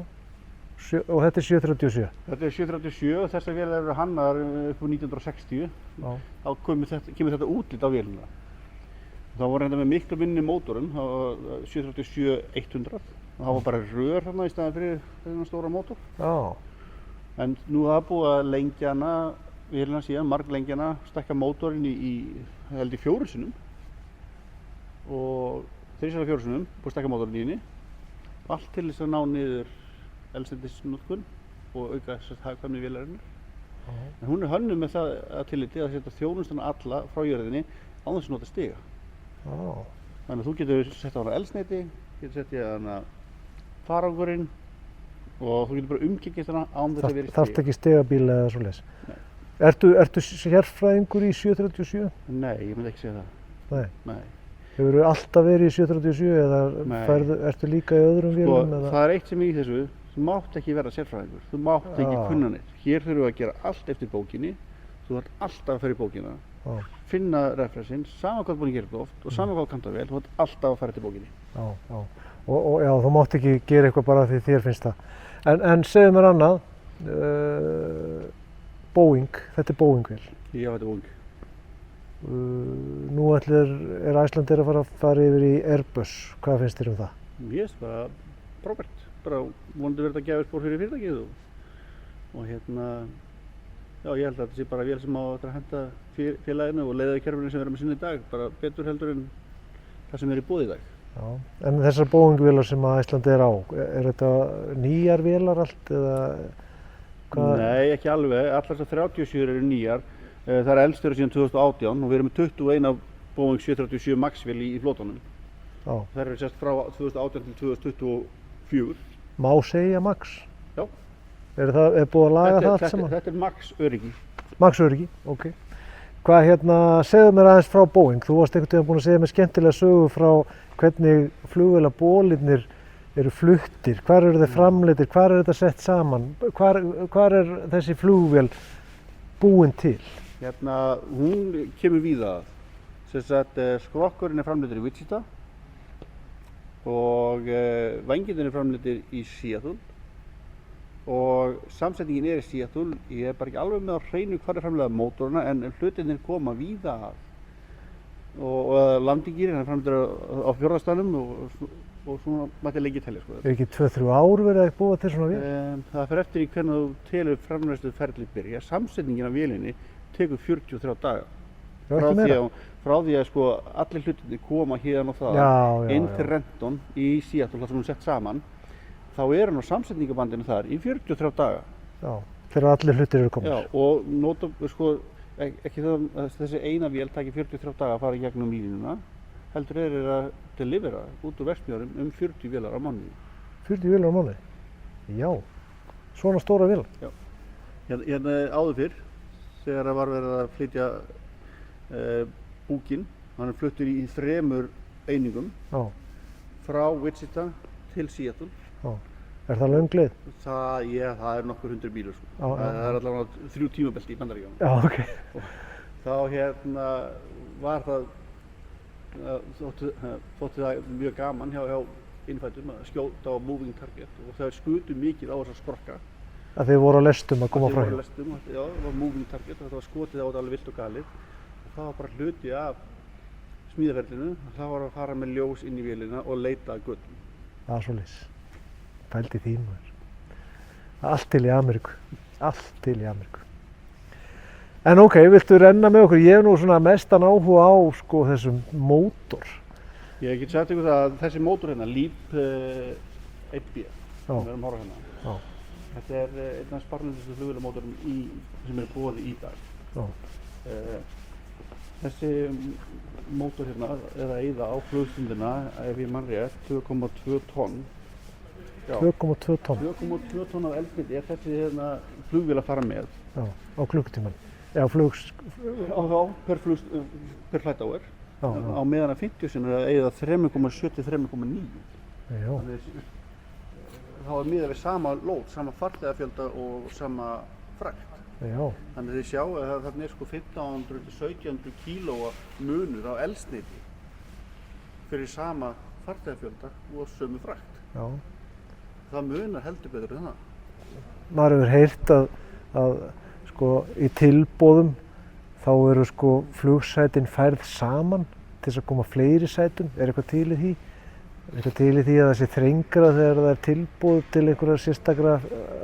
Og þetta er 737? Þetta er 737 og þessar vélar eru hannaðar upp á 1960. Já. Þá kemur þetta útlit á vélina. Það voru hérna með miklu minni mótorum, það var 737-100. Það var bara rör hérna í staðan fyrir þennan stóra mótor. Já. En nú það er búið að lengja hana, vélina síðan, marglengja hana, stækka mótorinn í 4 sinnum. Og 3 sinnum 4 sinnum, búið að stækka mótorinn í henni. Allt til þess að ná niður eldsneytisnotkun og auka hagkvæmni vélarinnar. En hún er hönnuð með það að tilliti að setja þjónustuna alla frá jörðinni án þess að nota stiga. Þannig að þú getur sett á hana eldsneyti, getur sett í hana farangurinn og þú getur bara umgengist hana án þess að vera í stiga. Þarft ekki stigabíl eða svoleiðis? Nei. Ertu sérfræðingur í 737? Nei, ég myndi ekki segja það. Nei. Hefurðu alltaf verið í 737 eða ertu líka í öðrum vélum? Það er eitt sem er í þessu, þú mátt ekki vera sérfræðingur, þú mátt ekki kunna neitt. Hér þurfum við að gera allt eftir bókinni, þú þarf alltaf að fara í bókina, finna referensinn, saman hvað þú búin að gera þetta oft og saman hvað þú kannt það vel, þú þarf alltaf að fara eftir bókinni. Og já, þú mátt ekki gera eitthvað bara því þér finnst það. En segðu mér annað, Boeing, þetta er Boeing-vél. Já, þetta er Boeing. Nú er Icelandair að fara yfir í Airbus, hvað finnst þér um það? Mér finnst bara frábært, bara vonandi verið að gefa spór fyrir fyrirtækið og hérna, já ég held að þetta sé bara vél sem á að henda félaginu og leiðakerfinu sem við erum að sinna í dag, bara betur heldur en það sem er í boði í dag. Já, en þessar Boeing-vélar sem að Icelandair á, er þetta nýjar vélar allt eða Nei, ekki alveg. Allar þessar 37 eru nýjar. Það er eldstöru síðan 2018 og við erum með 21 af Boeing 737 Max vél í flótanum. Já. Það eru sérst frá 2018 til 2024. Má segja Max? Já. Er búið að laga það allt saman? Þetta er Max öryggi. Max öryggi, ok. Hvað segðu mér aðeins frá Boeing. Þú varst einhvern veginn búin að segja mér skemmtilega sögu frá hvernig flugvélabolirnir eru fluttir. Hvar eru þeir framleiddir? Hvar er þetta sett saman? Hvar er þessi flugvél búin til? Hún kemur víða að. Skrokkurinn er framleiddur í Wichita og vængirnir er framleiddir í Seattle og samsetningin er í Seattle. Ég er bara ekki alveg með á hreinu hvar er framleiða mótoruna en hlutirnir koma víða að. Og landingýrin er framleiddur á fjórðastaðnum og svona mætti lengi telja. Er ekki 2-3 ár verið að búa til svona vél? Það fer eftir í hvernig þú telur framleiðsluferlið byrja. Samsetningin af vélinni tekur 43 daga. Frá því að allir hlutirnir koma hérna og það inn til Renton í Seattle þar sem hún sett saman, þá er hann á samsetningabandinu þar í 43 daga. Já, þegar allir hlutir eru komin. Já, og ekki það að þessi eina vél taki 43 daga að fara í gegnum línuna, heldur að delivera út úr verksmiðjunum 40 vélar á mánuði. 40 vélar á mánuði? Já, svona stóra vélar? Já. Áður fyrr, þegar það var verið að flytja búkinn, hann er fluttur í 3 einingum frá Wichita til Seattle. Já. Er það löng leið? Það er nokkur 100 bílar. Það er allavega 3 tímabelti í Bandaríkjunum. Já, ok. Og þá var það þótti það mjög gaman hjá innfæddum að skjóta á moving target og það skutu mikið á þessa skrokka. Að þið voru á lestum að koma frá hér? Já, það var moving target og þetta var skotið á þetta alveg vilt og galið. Það var bara hluti af smíðaferlinu. Það var að fara með ljós inn í vélina og leita að götum. Það er svoleiðis. Pældi því maður. Allt til í Ameríku. Allt til í Ameríku. En ok, viltu renna með okkur? Ég hef nú svona mestan áhuga á þessum mótor. Ég get sagt ykkur það að þessi mótor hérna, LEAP 1B, sem við erum að horfa hérna. Þetta er einn af sparnendustu flugvélamótorum sem er boðið í dag. Þessi mótor hérna er að eyða á flugstundina, ef ég man rétt, 2,2 tonn. 2,2 tonn? 2,2 tonn af eldsneyti er þessi flugvél að fara með. Já, á klukkutíman? Já, per flight hour. Á meðan að 50 sinni er að eyða 3,7 til 3,9. Já. Þá er miðað við sama lóð, sama farþegafjölda og sama frakt. Já. Þannig að þið sjá að þarna er 1500 til 1700 kílóa munur á eldsneyti fyrir sama farþegafjölda og sömu frakt. Já. Það munar heldur betur en það. Maður hefur heyrt að í tilboðum þá eru flugsætin færð saman til þess að koma fleiri sætum. Er eitthvað til í því? Er eitthvað til í því að það sé þrengra þegar það er tilboð til einhverja sérstakra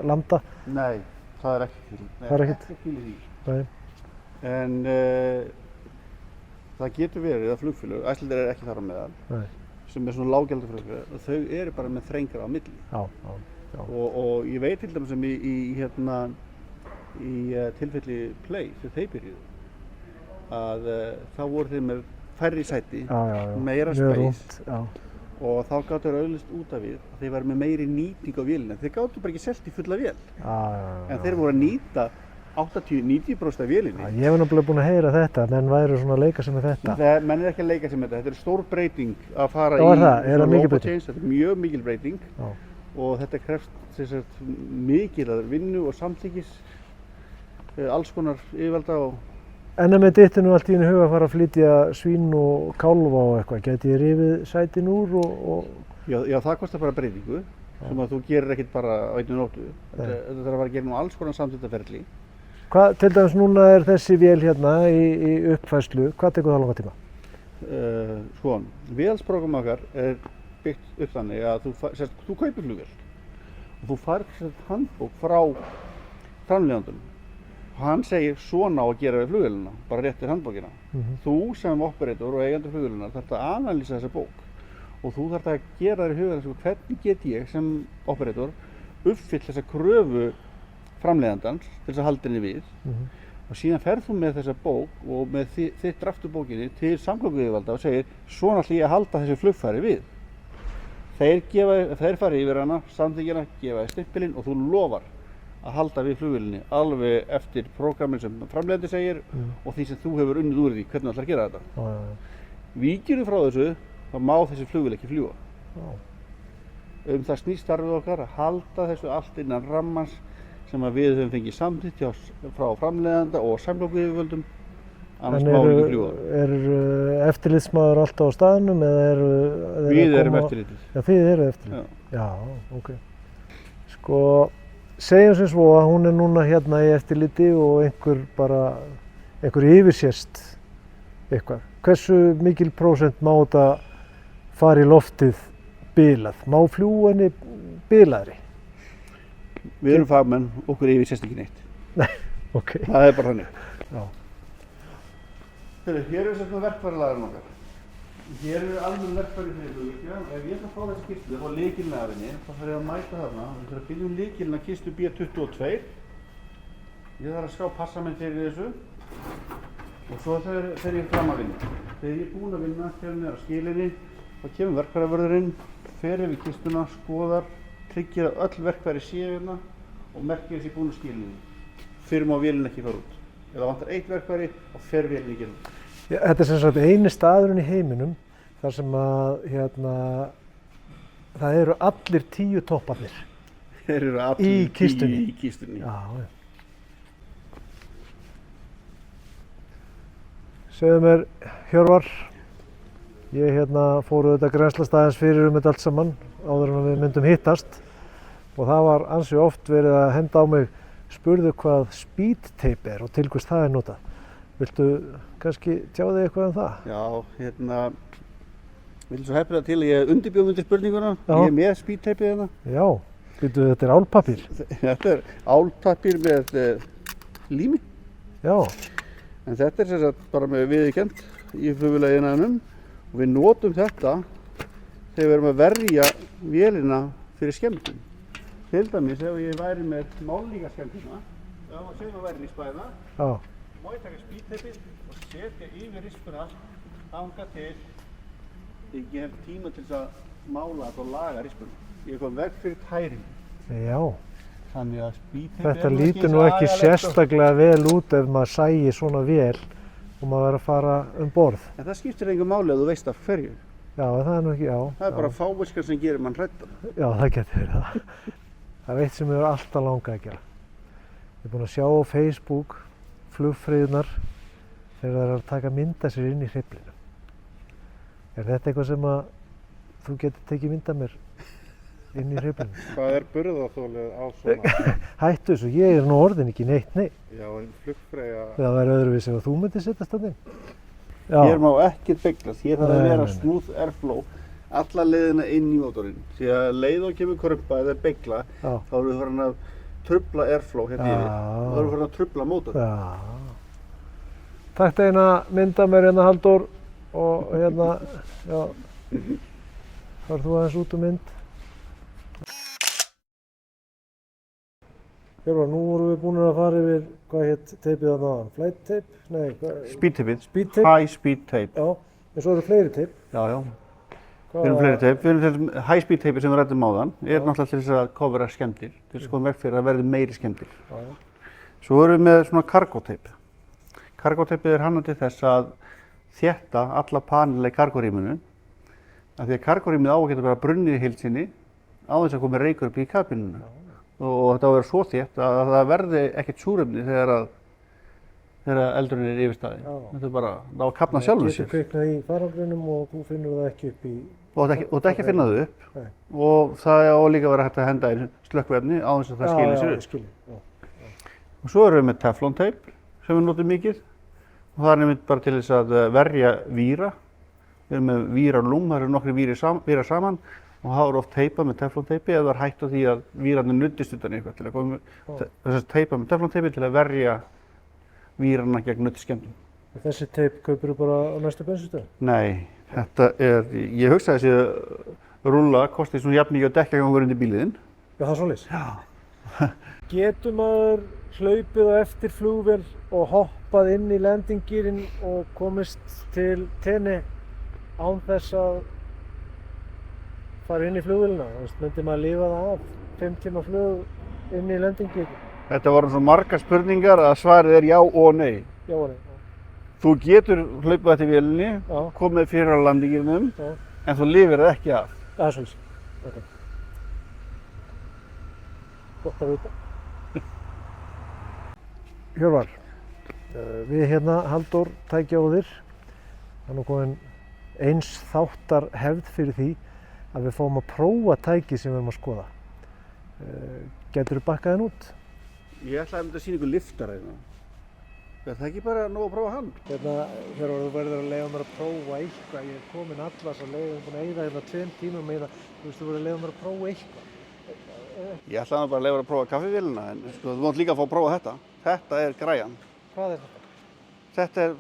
landa? Nei, það er ekki til. Það er ekki til í því. Nei. En það getur verið að flugfélög, Icelandair er ekki þar á meðal, sem er svona lággjaldaflugfélög, þau eru bara með þrengra á milli. Já. Og ég veit til dæmis sem í tilfelli Play sem þeir byrjuðu að þá voru þeir með færri sæti, meira space og þá gáttu þeir auðlist út af við að þeir væri með meiri nýting á vélina. Þeir gáttu bara ekki selt í fulla vél en þeir voru að nýta 80-90% af vélinni. Ég hef náttúrulega búin að heyra þetta, menn væru svona að leika sig með þetta. Menn er ekki að leika sig með þetta, þetta er stór breyting að fara í robot change, þetta er mjög mikil breyting og þetta krefst mikillar vinnu og samþykkis alls konar yfirvalda og... En ef mér dytti nú allt í einu hug að fara að flytja svín og kálfa og eitthvað, gæti ég rifið sætin úr og... Já, það kostar bara breytingu sem að þú gerir ekkert bara á einni nóttu. Þetta þarf að fara að gera nú alls konar samþykktarferli. Hvað, til dæmis núna er þessi vél hérna í uppfærslu, hvað tekur það langa tíma? Vélsprógram okkar er byggt upp þannig að þú kaupir flugvél og þú fær handbók frá framleiðandanum. Hann segir svona á að gera við flugvélina, bara rétt við handbókina. Þú sem operator og eigandi flugvélunar þarf að analýsa þessa bók og þú þarf að gera þér í huga hvernig get ég sem operator uppfyll þessa kröfu framleiðandans til þess að halda henni við. Og síðan ferð þú með þessa bók og með þitt draftu bókinni til samgönguyfirvalda og segir svona ætla ég að halda þessi flugfæri við. Þeir fara yfir hana, samþykkja hana, gefa þér stimpilinn og þú lofar að halda við flugvélinni alveg eftir prógrammin sem framleiðandi segir og því sem þú hefur unnið úr því hvernig þú ætlar að gera þetta. Víkjum frá þessu, þá má þessi flugvél ekki fljúga. Það snýst starfið okkar að halda þessu allt innan rammans sem að við höfum fengið samþykkt frá framleiðanda og samgönguyfirvöldum, annars má ekki fljúga. Er eftirlitsmaður alltaf á staðnum eða Við erum eftirlitið. Já, þið eru eftirlitið. Já, ok. Sko, segjum sem svo að hún er núna hérna í eftirliti og einhver yfirsést eitthvað. Hversu mikil prósent má þetta fara í loftið bilað? Má fljúga henni bilaðri? Við erum fagmenn, okkur yfirsést ekki neitt. Nei, ok. Það er bara þannig. Já. Hér er svona verkfærilagarinn okkar. Hér eru almenn verkfæri fyrir flugvirkja. Ef ég ætla að fá þessi kistu og lykilinn af henni, þá þarf ég að mæta þarna. Við þurfum að byrja lykilinn af kistu B22. Ég þarf að skrá passaminn fyrir þessu. Og svo fer ég fram að vinna. Þegar ég er búinn að vinna, kemur mér á skilinni, þá kemur verkfæravörðurinn, fer yfir kistuna, skoðar, tryggir að öll verkfæri séu hérna og merkir þessi búinn á skilinni. Fyrir má vélinn ekki fara út. Ef það vantar eitt verkfæri, þá fer vélinn ekki út. Þetta er sem sagt eini staðurinn í heiminum þar sem að það eru allir 10 topparnir. Þeir eru allir í kistunni. Í kistunni. Já, já. Segðu mér, Hjörvar, ég fór auðvitað grennslast aðeins fyrir þetta allt saman áður en við myndum hittast og það var ansi oft verið að henda á mig spurðu hvað speed tape er og til hvers það er notað. Viltu kannski tjá þig eitthvað um það? Já, vil svo heppið það til að ég undirbjó undir spurninguna. Já. Ég er með speed tapeið hérna. Já, þetta er álpappír. Þetta er álpappír með lími. Já. En þetta er sem sagt bara með viðurkennt í flugvélagiðnaðinum og við notum þetta þegar við erum að verja vélina fyrir skemmdum. Til dæmis ef ég væri með málningarskemmdina, sem að væri í spæna, má ég taka speedtapeið og setja yfir rispuna þangað til ég hef tíma til þess að mála og laga rispuna. Ég kom veg fyrir tæring. Já. Þannig að speedtapeið Þetta lítur nú ekki sérstaklega vel út ef maður sæi svona vél og maður verður að fara um borð. En það skiptir engu máli að þú veist af hverju. Já, það er nú ekki, já. Það er bara fáviskan sem gerir mann hræddan. Já, það getur verið það. Það er eitt sem ég hefur alltaf langað að gera. Ég er búinn að sjá á Facebook flugfreyjurnar þegar það er að taka mynda sér inn í hreyflinu. Er þetta eitthvað sem að þú getur tekið mynda mér inn í hreyflinu? Hvað er burðarþolið á svona? Hættu þessu, ég er nú orðin ekki neitt, nei. Já, en flugfreyja... Það væri öðruvísi ef þú myndir setjast þarna inn. Hér má ekkert beiglast, hér þarf að vera smooth airflow alla leiðina inn í mótorinn. Því að leið og kemur krumpa eða beigla, þá erum við farin að trufla airflow hérna yfir. Þá erum við farin að trufla mótorinn. Já. Takk eina mynda mér hérna Halldór og hérna, já, þar þú aðeins út mynd. Hjörvar, nú vorum við búin að fara yfir, hvað hétt teipið þarna áðan? Flight tape? Nei, hvað? Speed tapeið. Speed tape? High speed tape. Já, en svo eru fleiri teip. Já, já. Við erum fleiri teip. Við erum high speed tapeið sem við ræddum áðan. Náttúrulega til þess að covera skemmdir, til þess að koma veg fyrir að verði meiri skemmdir. Já, já. Svo erum við með svona cargo tape. Cargo tapeið er hannað til þess að þétta alla panela í cargorýminu. Af því að cargorýmið á að geta bara brunnið í heild sinni á þess að koma reykur upp í kabínuna. Og þetta á að vera svo þétt að það verði ekkert súrefni þegar eldurinn er yfirstaðinn. Þetta er bara, það á að kafna sjálfum sér. Það getur kviknað í farangrinum og þú finnur það ekki upp í... Og þetta ekki að finna það upp. Nei. Og það á líka að vera hægt að henda inn slökkvefni á þess að það skilir sér upp. Já, skilji. Og svo erum við með teflon tape sem við notum mikið. Og það er nefnilega bara til þess að verja víra. Við erum með vírarlúm, það eru nokkri vírar saman. Og það er oft teipað með teflon teipi eða það er hægt á því að vírarnir nuddist utan í eitthvað til að koma þess að teipa með teflon teipi til að verja vírarna gegn nuddskemmdum. Þessi teip kaupir þú bara á næstu bensinstöð? Nei, þetta er, ég hugsaði þessi rúlla kosti svona jafn mikið að dekka gangur undir bíliðinn. Já, það er svoleiðis? Já. Getur maður hlaupið á eftir flugvél og hoppað inn í lendinggírinn og komist til Tenni án þess að fara inn í flugvélina? Myndi maður lifa það af 5 tíma flug inn í lendinggírinn? Þetta voru svo margar spurningar að svarið er já og nei. Já og nei. Þú getur hlaupið eftir vélinni, Já. komið fyrir á landingirinum, Já. en þú lifir það ekki af. Það er svolítið. Okay. Gott að vita. Hjörvar, við hérna Halldór tækjaóðir, það er nú komin eins þáttar hefð fyrir því að við fáum að prófa tæki sem við erum að skoða. Gætirðu bakkað henn út? Ég ætlaði að sýna ykkur liftara hérna. Er það ekki bara nóg að prófa hann? Hérna, Hjörvar, þú verður að leyfa mér að prófa eitthvað. Ég er komin allas að leiða, búin að eyða hérna 2 tímum með það. Þú veist, þú verður að leyfa mér að prófa eitthvað. Ég ætlaði bara að leyfa að prófa kaffivélina, en sko, þú mátt líka að fá að prófa þetta. Þetta er græjan. Hvað er þetta? Þetta er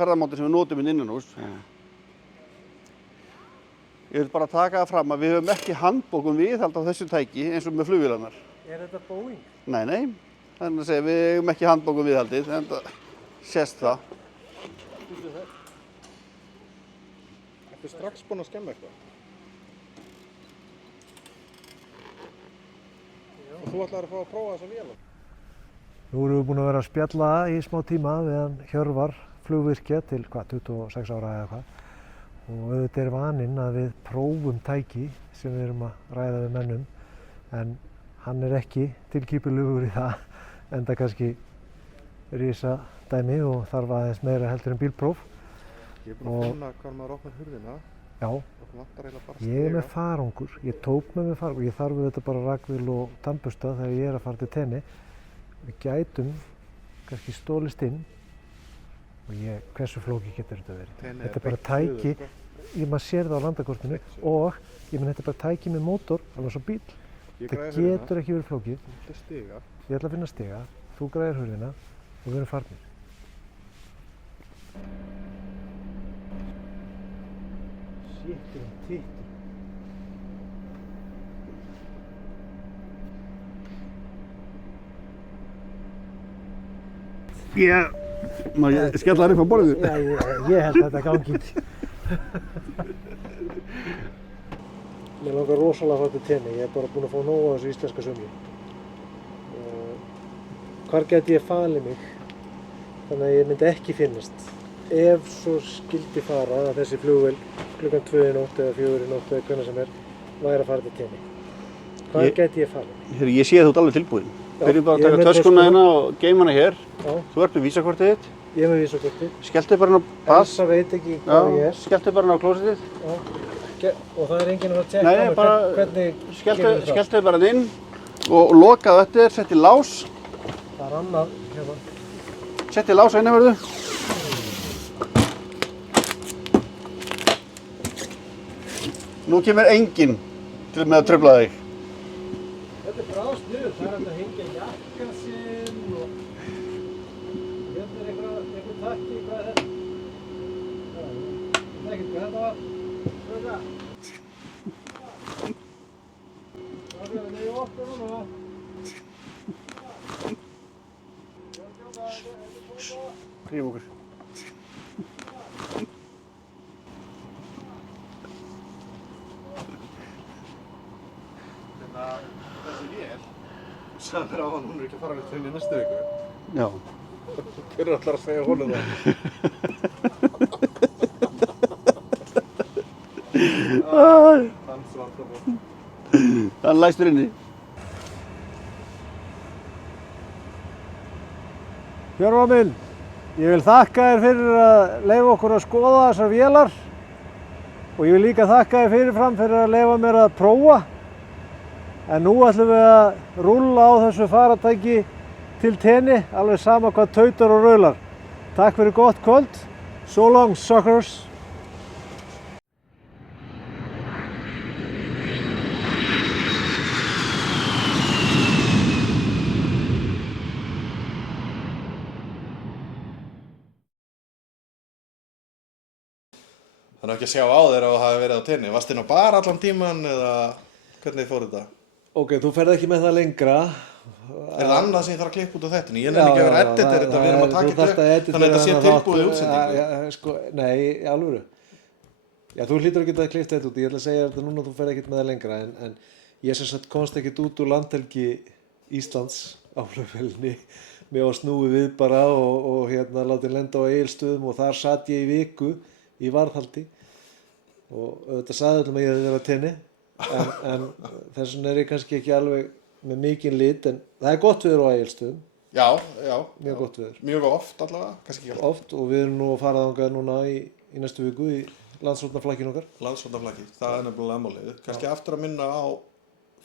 ferðamáti sem við notum inn innanhús. Ég vil bara taka það fram að við höfum ekki handbók um viðhald á þessu tæki eins og með flugvélarnar. Er þetta Boeing? Nei. Þannig að segja, við höfum ekki handbók um viðhaldið, en það sést það. Ertu strax búinn að skemma eitthvað? Og þú ætlar að fá að prófa þessa vél? Nú erum við búin að vera að spjalla í smá tíma við hann Hjörvar flugvirkja til 26 ára eða hvað. Og auðvitað er vaninn að við prófum tæki sem við erum að ræða við mennum. En hann er ekki tilkýpulegur í það, enda kannski risa dæmi og þarf aðeins meira heldur en bílpróf. Ég er búinn að finna hvað maður opnar hurðina. Já, ég er með farangur, ég tók með mig farangur, ég þarf auðvitað bara rakvél og tannbursta þegar ég er að fara til Tenni. Við gætum kannski stólist inn og hversu flókið getur þetta verið? Þetta er bara tæki, maður sér það á landakortinu og þetta er bara tæki með mótor, alveg svo bíl. Þetta getur ekki verið flókið. Ég ætla að finna stiga, þú græðir hurðina og við erum farnir. Shit, tittur. Má ég skella þær upp á borðinu? Já, ég held að þetta gangi ekki. Mér langar rosalega að fara til Tenni, ég er bara búinn að fá nóg á þessu íslenska sumri. Hvar gæti ég falið mig þannig að ég myndi ekki finnast? Ef svo skildi fara að þessi flugvél klukkan 2 í nótt eða 4 í nótt eða hvenær sem væri að fara til Tenni. Hvar gæti ég falið mig? Ég sé að þú ert alveg tilbúinn. Byrjum bara að taka töskuna hérna og geima hana hér. Þú ert með vísakortið þitt. Ég er með vísakortið. Skelltu bara inn á pass. Elsa veit ekki hvað ég er. Skelltu bara inn á klósettið. Og það er enginn að fara að tjekka á mig hvernig gerir það? Skelltu bara inn og lokaðu eftir, setti lás. Það er annað hérna. Setti lás á innanverðu. Nú kemur enginn til með að trufla þig. Þetta er bráðsniður, það er hægt að hengja jakkan sinn og hérna er einhver takki, hvað er þetta? Ég veit ekki hvað þetta var. Svöka. Það er það í okkur núna. Hrýfum okkur. Þessi vél, sagði mér á hann, hún er ekki að fara við til henni næstu viku. Já. Hver ætlar að segja honum það? Hann svart á bótt. Hann læstur inni. Hjörvar minn, ég vil þakka þér fyrir að leyfa okkur að skoða þessar vélar og ég vil líka þakka þér fyrirfram fyrir að leyfa mér að prófa. En nú ætlum við að rúlla á þessu faratæki til Tenni, alveg sama hvað tautar og raular. Takk fyrir gott kvöld. So long, suckers. Þannig ekki að sjá á þér að þú hafi verið á Tenni. Varstu inn á bar allan tíman eða hvernig fór þetta? Ok, þú ferð ekki með það lengra. Er það annað sem ég þarf að klippa út á þetta? Ég nefnir ekki að vera editor þetta, við erum að taka þetta upp, þannig að þetta sé tilbúið í útsendingu. Sko, nei, í alvöru. Já, þú hlýtur að geta klippt þetta út. Ég ætla að segja þetta núna að þú ferð ekkert með það lengra, en ég sem sagt komst ekkert út úr landhelgi Íslands á flugvélinni með að snúi við bara og látið lenda á Egilsstöðum og þar sat ég í viku í varðhaldi og þetta sagði öllum að ég hefði verið að tenni en þess vegna er ég kannski ekki alveg með mikinn lit, en það er gott veður á Egilsstöðum. Já. Mjög gott veður. Mjög oft allavega, kannski ekki alltaf. Oft, og við erum nú að fara þangað núna í næstu viku í landshornaflakkinu okkar. Landshornaflakkið, það er nefnilega ammálið. Kannski aftur að minna á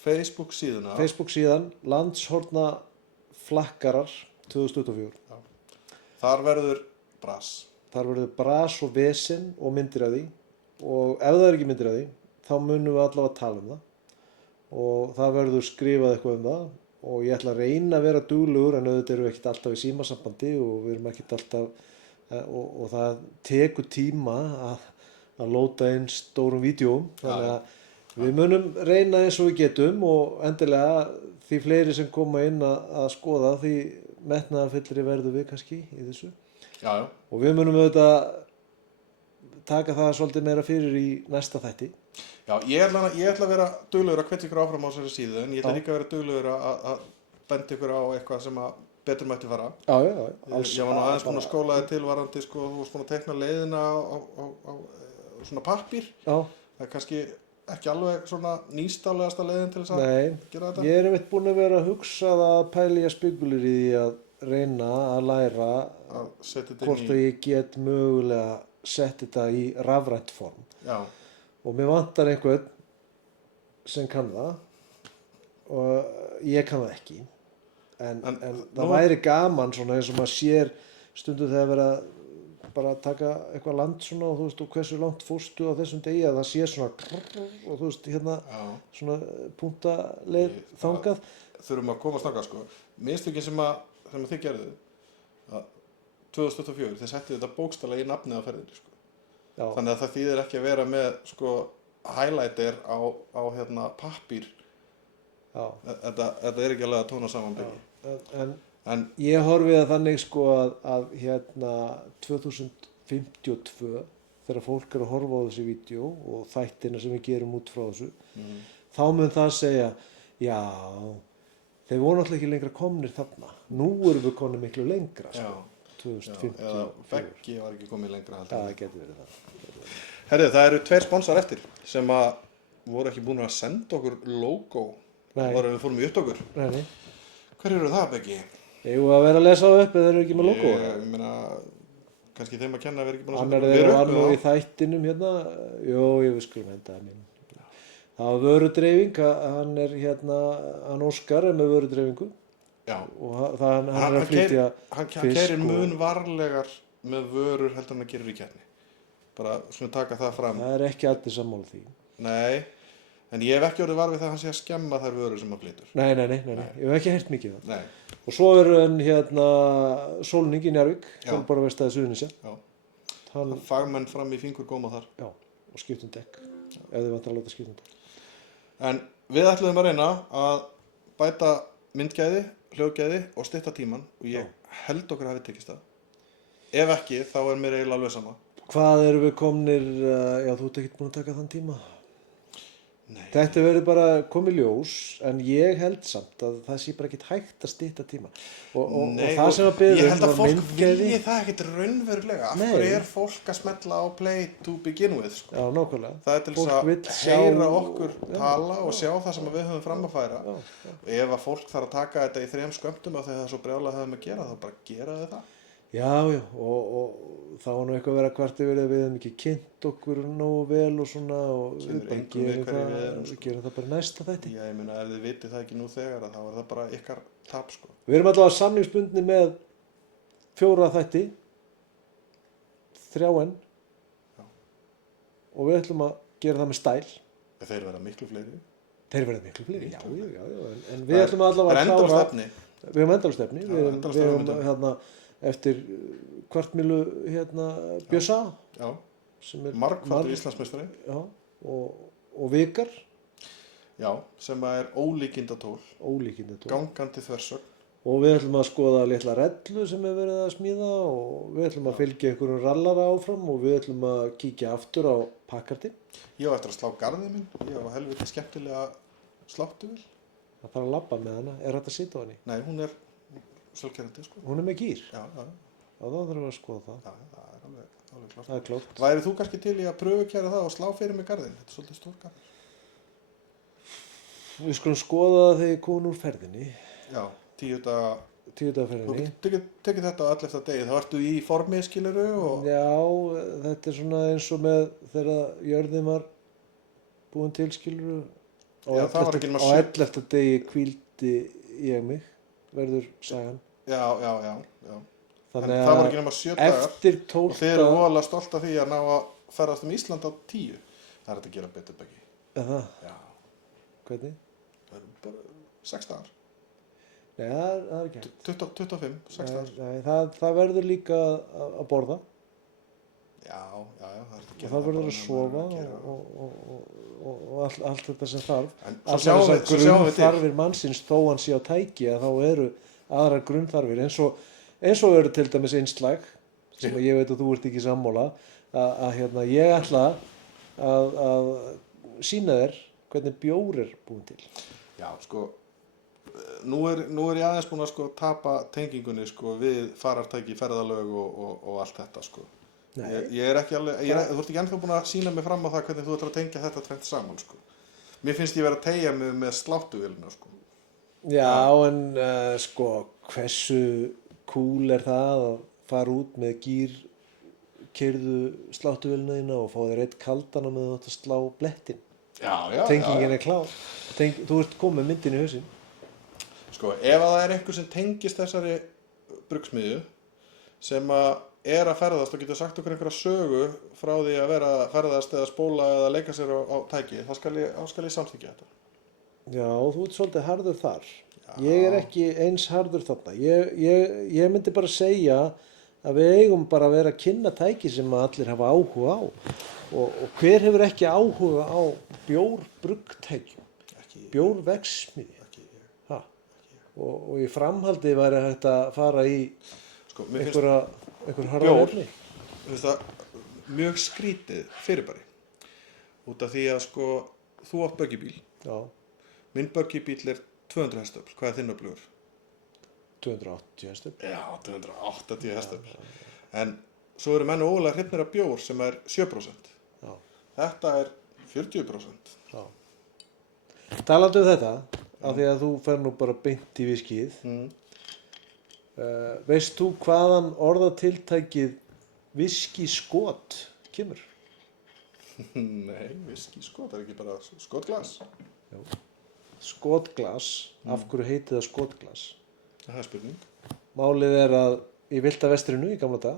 Facebook síðuna. Facebook síðan, Landshornaflakkarar 2024. Já. Þar verður bras. Þar verður bras og vesen og myndir af því, og ef það er ekki myndir af því, þá munum við allavega tala um það og það verður skrifað eitthvað um það og ég ætla að reyna að vera duglegur, en auðvitað erum við ekkert alltaf í símasambandi og við erum ekkert alltaf og það tekur tíma að lóta inn stórum vídeóm, þannig að við munum reyna eins og við getum, og endilega því fleiri sem koma inn að skoða, því metnaðarfyllri verðum við kannski í þessu. Já. Og við munum auðvitað taka það svolítið meira fyrir í næsta þætti. Já, ég ætla að vera duglegur að hvetja ykkur áfram á þessari síðu, en ég ætla líka að vera duglegur að benda ykkur á eitthvað sem að betur mætti fara. Já. Ég var nú aðeins búinn að skóla þig til varðandi, sko, þú varst búinn að teikna leiðina á svona pappír. Já. Það er kannski ekki alveg svona nýstálegasta leiðin til þess að gera þetta. Ég er einmitt búinn að vera að hugsa það að pæla í að spigulir í því að reyna að læra hvort að ég get mögulega sett þetta í rafrænt form. Já. Og mér vantar einhvern sem kann það og ég kann það ekki. En það væri gaman svona eins og maður sér stundum þegar verið bara að taka eitthvað land svona og þú veist, og hversu langt fórstu á þessum degi, að það sé svona og þú veist, svona punktaleið þangað. Þurfum að komast þangað, sko. Mistökin sem þið gerðu, að 2024, þið settu þetta bókstaflega í nafnið á ferðinni, sko. Já. Þannig að það þýðir ekki að vera með, sko, highlighter á pappír. Já. Þetta er ekki alveg að tóna saman byggi. En ég horfi það þannig, sko, að 2052, þegar fólk er að horfa á þessi vídeo og þættina sem við gerum út frá þessu, þá mun það segja, já, þeir voru náttúrulega ekki lengra komnir þarna. Nú erum við komnir miklu lengra, sko. 2054. Eða Beggi var ekki komið lengra. Það getur verið það. Herrið, það eru 2 sponsor eftir sem að voru ekki búin að senda okkur logo áður en við fórum í upptökur. Nei. Hver eru það, Beggi? Eigum við að vera að lesa það upp eða þeir eru ekki með logo? Ég meina, kannski þeim að kenna að vera ekki búin að senda okkur. Hann er í þættinum hérna. Jó, við skulum henda það mín. Það var vörudreifing, hann Óskar er með vörudreifingu. Já, og hann er að flytja hann keyrir mun varlegar með vörur heldur hann að gera í keppni. Bara svona taka það fram. Það er ekki allir sammála því. Nei, en ég hef ekki orðið var við það að hann sé að skemma þær vörur sem hann flytur. Nei, ég hef ekki heyrt mikið það. Nei. Og svo er hann Sólning í Njarðvík, Hjálparverkstæði Suðurnesja. Já, fagmenn fram í fingurgóma þar. Já, og skiptum dekk, ef þið vantar að láta skiptum dekk. En við ætluðum að reyna að bæta myndgæði, hljóðgæði og stytta tíman og ég held okkur hafi tekist það. Ef ekki, þá er mér eiginlega alveg sama. Hvað erum við komnir, já þú ert ekkert búin að taka þann tíma? Nei. Þetta verður bara komið ljós, en ég held samt að það sé bara ekkert hægt að stytta tíma. Og það sem að byrja ég held að fólk vilji það ekkert raunverulega. Af hverju er fólk að smetla á play to begin with, sko? Já, nákvæmlega. Það er til þess að heyra okkur tala og sjá það sem við höfum fram að færa. Og ef að fólk þarf að taka þetta í 3 skömmtum af því það er svo brjálað höfum að gera, þá bara gera þau það. Já, og það var nú eitthvað að vera hvart yfir að við hefum ekki kynnt okkur nógu vel og svona og við bara gerum það bara næsta þætti. Já, ég meina, ef þið vitið það ekki nú þegar, þá er það bara ykkar tap, sko. Við erum allavega samningsbundni með 4 þætti, 3 enn, og við ætlum að gera það með stæl. Þeir verða miklu fleiri. Þeir verða miklu fleiri, já, en við ætlum allavega að klára. Við höfum endalstefni. Við höfum eftir Kvartmílu Bjössa, sem er margfaldur Íslandsmeistari, og Vikar. Já, sem að er ólíkindatól, ólíkindatól. gangandi þversögn. Og við ætlum að skoða litla rellu sem er verið að smíða og við ætlum að fylgja einhverjum rallara áfram og við ætlum að kíkja aftur á Packardinn. Ég á eftir að slá garðið minn, ég á helviti skemmtilega sláttuvél. Það þarf að labba með hana. Er þetta að sitja á henni? Nei, hún er sjálfkerrandi, sko. Hún er með gír? Já, já. Já, þá þurfum við að skoða það. Já, það er alveg klart. Það er klart. Værið þú kannski til í að pröfukæra það og slá fyrir mig garðinn? Þetta er svolítið stór garð. Við skulum skoða það þegar ég komin úr ferðinni. Já, 10 daga. 10 daga Þú ferðinni. getur tekið þetta á 11. degi, þá ertu í formi, skilurðu, og... Já, þetta er svona eins og með þegar jörðin var búin til, skilurðu. Já, það var ekki nema Á 11. degi hvíldi ég mig, verður sagan. Já. En Þannig það var ekki nema 7 dagar eftir 12 og þeir eru voðalega stolt af því að ná að ferðast Ísland á 10. Það er þetta að gera betur, Beggi. Er það? Já, Hvernig? það eru bara 6 dagar. Nei, það er ekki hægt. 25, 6 dagar. Nei, það verður líka að borða Já, það er þetta að og gera það verður bara að sofa að gera. og allt þetta sem þarf. En svo Allar sjáum þessar við til. grunnþarfir mannsins þó hann sé á tæki að þá eru aðrar grunnþarfir eins og eru til dæmis einslag sem ég veit að þú ert ekki sammála að hérna, ég ætla að sýna þér hvernig bjór er búin til. Já, sko, nú er ég aðeins búinn að sko tapa tengingunni sko við farartæki, ferðalög og allt þetta sko. Ég er ekki alveg, þú ert ekki ennþá búinn að sýna mig fram á það hvernig þú ætlar að tengja þetta tvennt saman sko. Mér finnst ég vera að teygja mig með sláttuvélina sko. Já, en sko, hversu cool er það að fara út með gírkeyrðu sláttuvélina þína og fá þér eitt kaldan og með þú átt að slá blettin. Já. Tengingin er klár. Þú ert komið myndin í hausinn. Sko, ef að það er einhver sem tengist þessari bruggsmiðju sem að er að ferðast og getur sagt okkur einhverja sögu frá því að vera að ferðast eða spóla eða leika sér á tæki, þá skal ég samþykkja þetta. Já, þú ert svolítið harður þar. Ég er ekki eins harður þarna. Ég myndi bara segja að við eigum bara að vera að kynna tæki sem að allir hafa áhuga á. Og hver hefur ekki áhuga á bjórbruggtækjum? Bjórverksmiðju? Og í framhaldi væri hægt að fara í Sko, einhver harðar efni. Mér finnst það mjög skrítið fyrirbæri. Út af því að sko, þú átt böggibíl. Já. Minn böggibíl er 200 hestöfl. Hvað er þinn öflugur? 280 hestöfl. Já, 280 hestöfl. En svo eru menn ógulega hrifnir af bjór sem er 7%. Já. Þetta er 40%. Já. Talandi um þetta, af því að þú fer nú bara beint í viskíið. Veist þú hvaðan orðatiltækið viskískot kemur? Nei, viskískot, það er ekki bara skotglas. Skotglas, af hverju heitið það skotglas? Það er spurning. Málið er að í Villta vestrinu í gamla dag,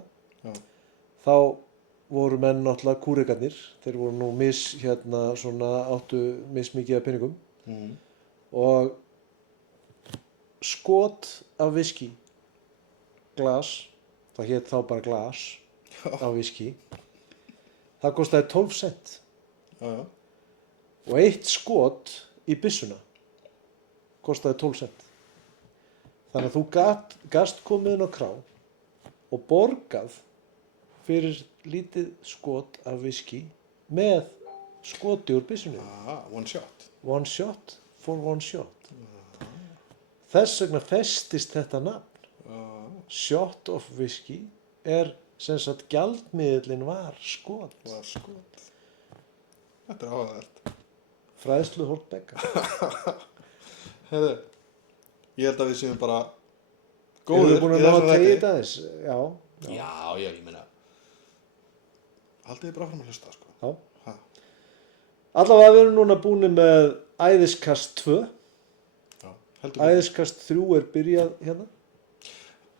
þá voru menn náttúrulega kúrekarnir, þeir voru nú áttu mismikið af peningum og skot af viskí, glas, það hét þá bara glas af viskí, það kostaði 12 cent og eitt skot í byssuna kostaði 12 cent. Þannig að þú gast komið inn á krá og borgað fyrir lítið skot af viskí með skoti úr byssunni. One shot. One shot for one shot. Þess vegna festist þetta nafn. Shot of whisky er sem sagt gjaldmiðillinn var skot. Þetta er áhugavert. Fræðslu Holt Begga. Heiðu, ég held að við séum bara góðir. Erum við búin að ná að tegja þetta þess? Já. Já, ég meina. Haldið þið bara fram að hlusta, sko. Já. Allavega við erum núna búin með æðiskast 2. Æðiskast 3 er byrjað hérna.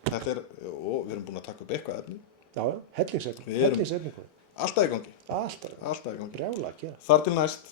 Þetta er, við erum búin að taka upp eitthvað efni. Já, hellingsefni. Alltaf í gangi. Alltaf í gangi. Alltaf í gangi. Brjála að gera. Þar til næst.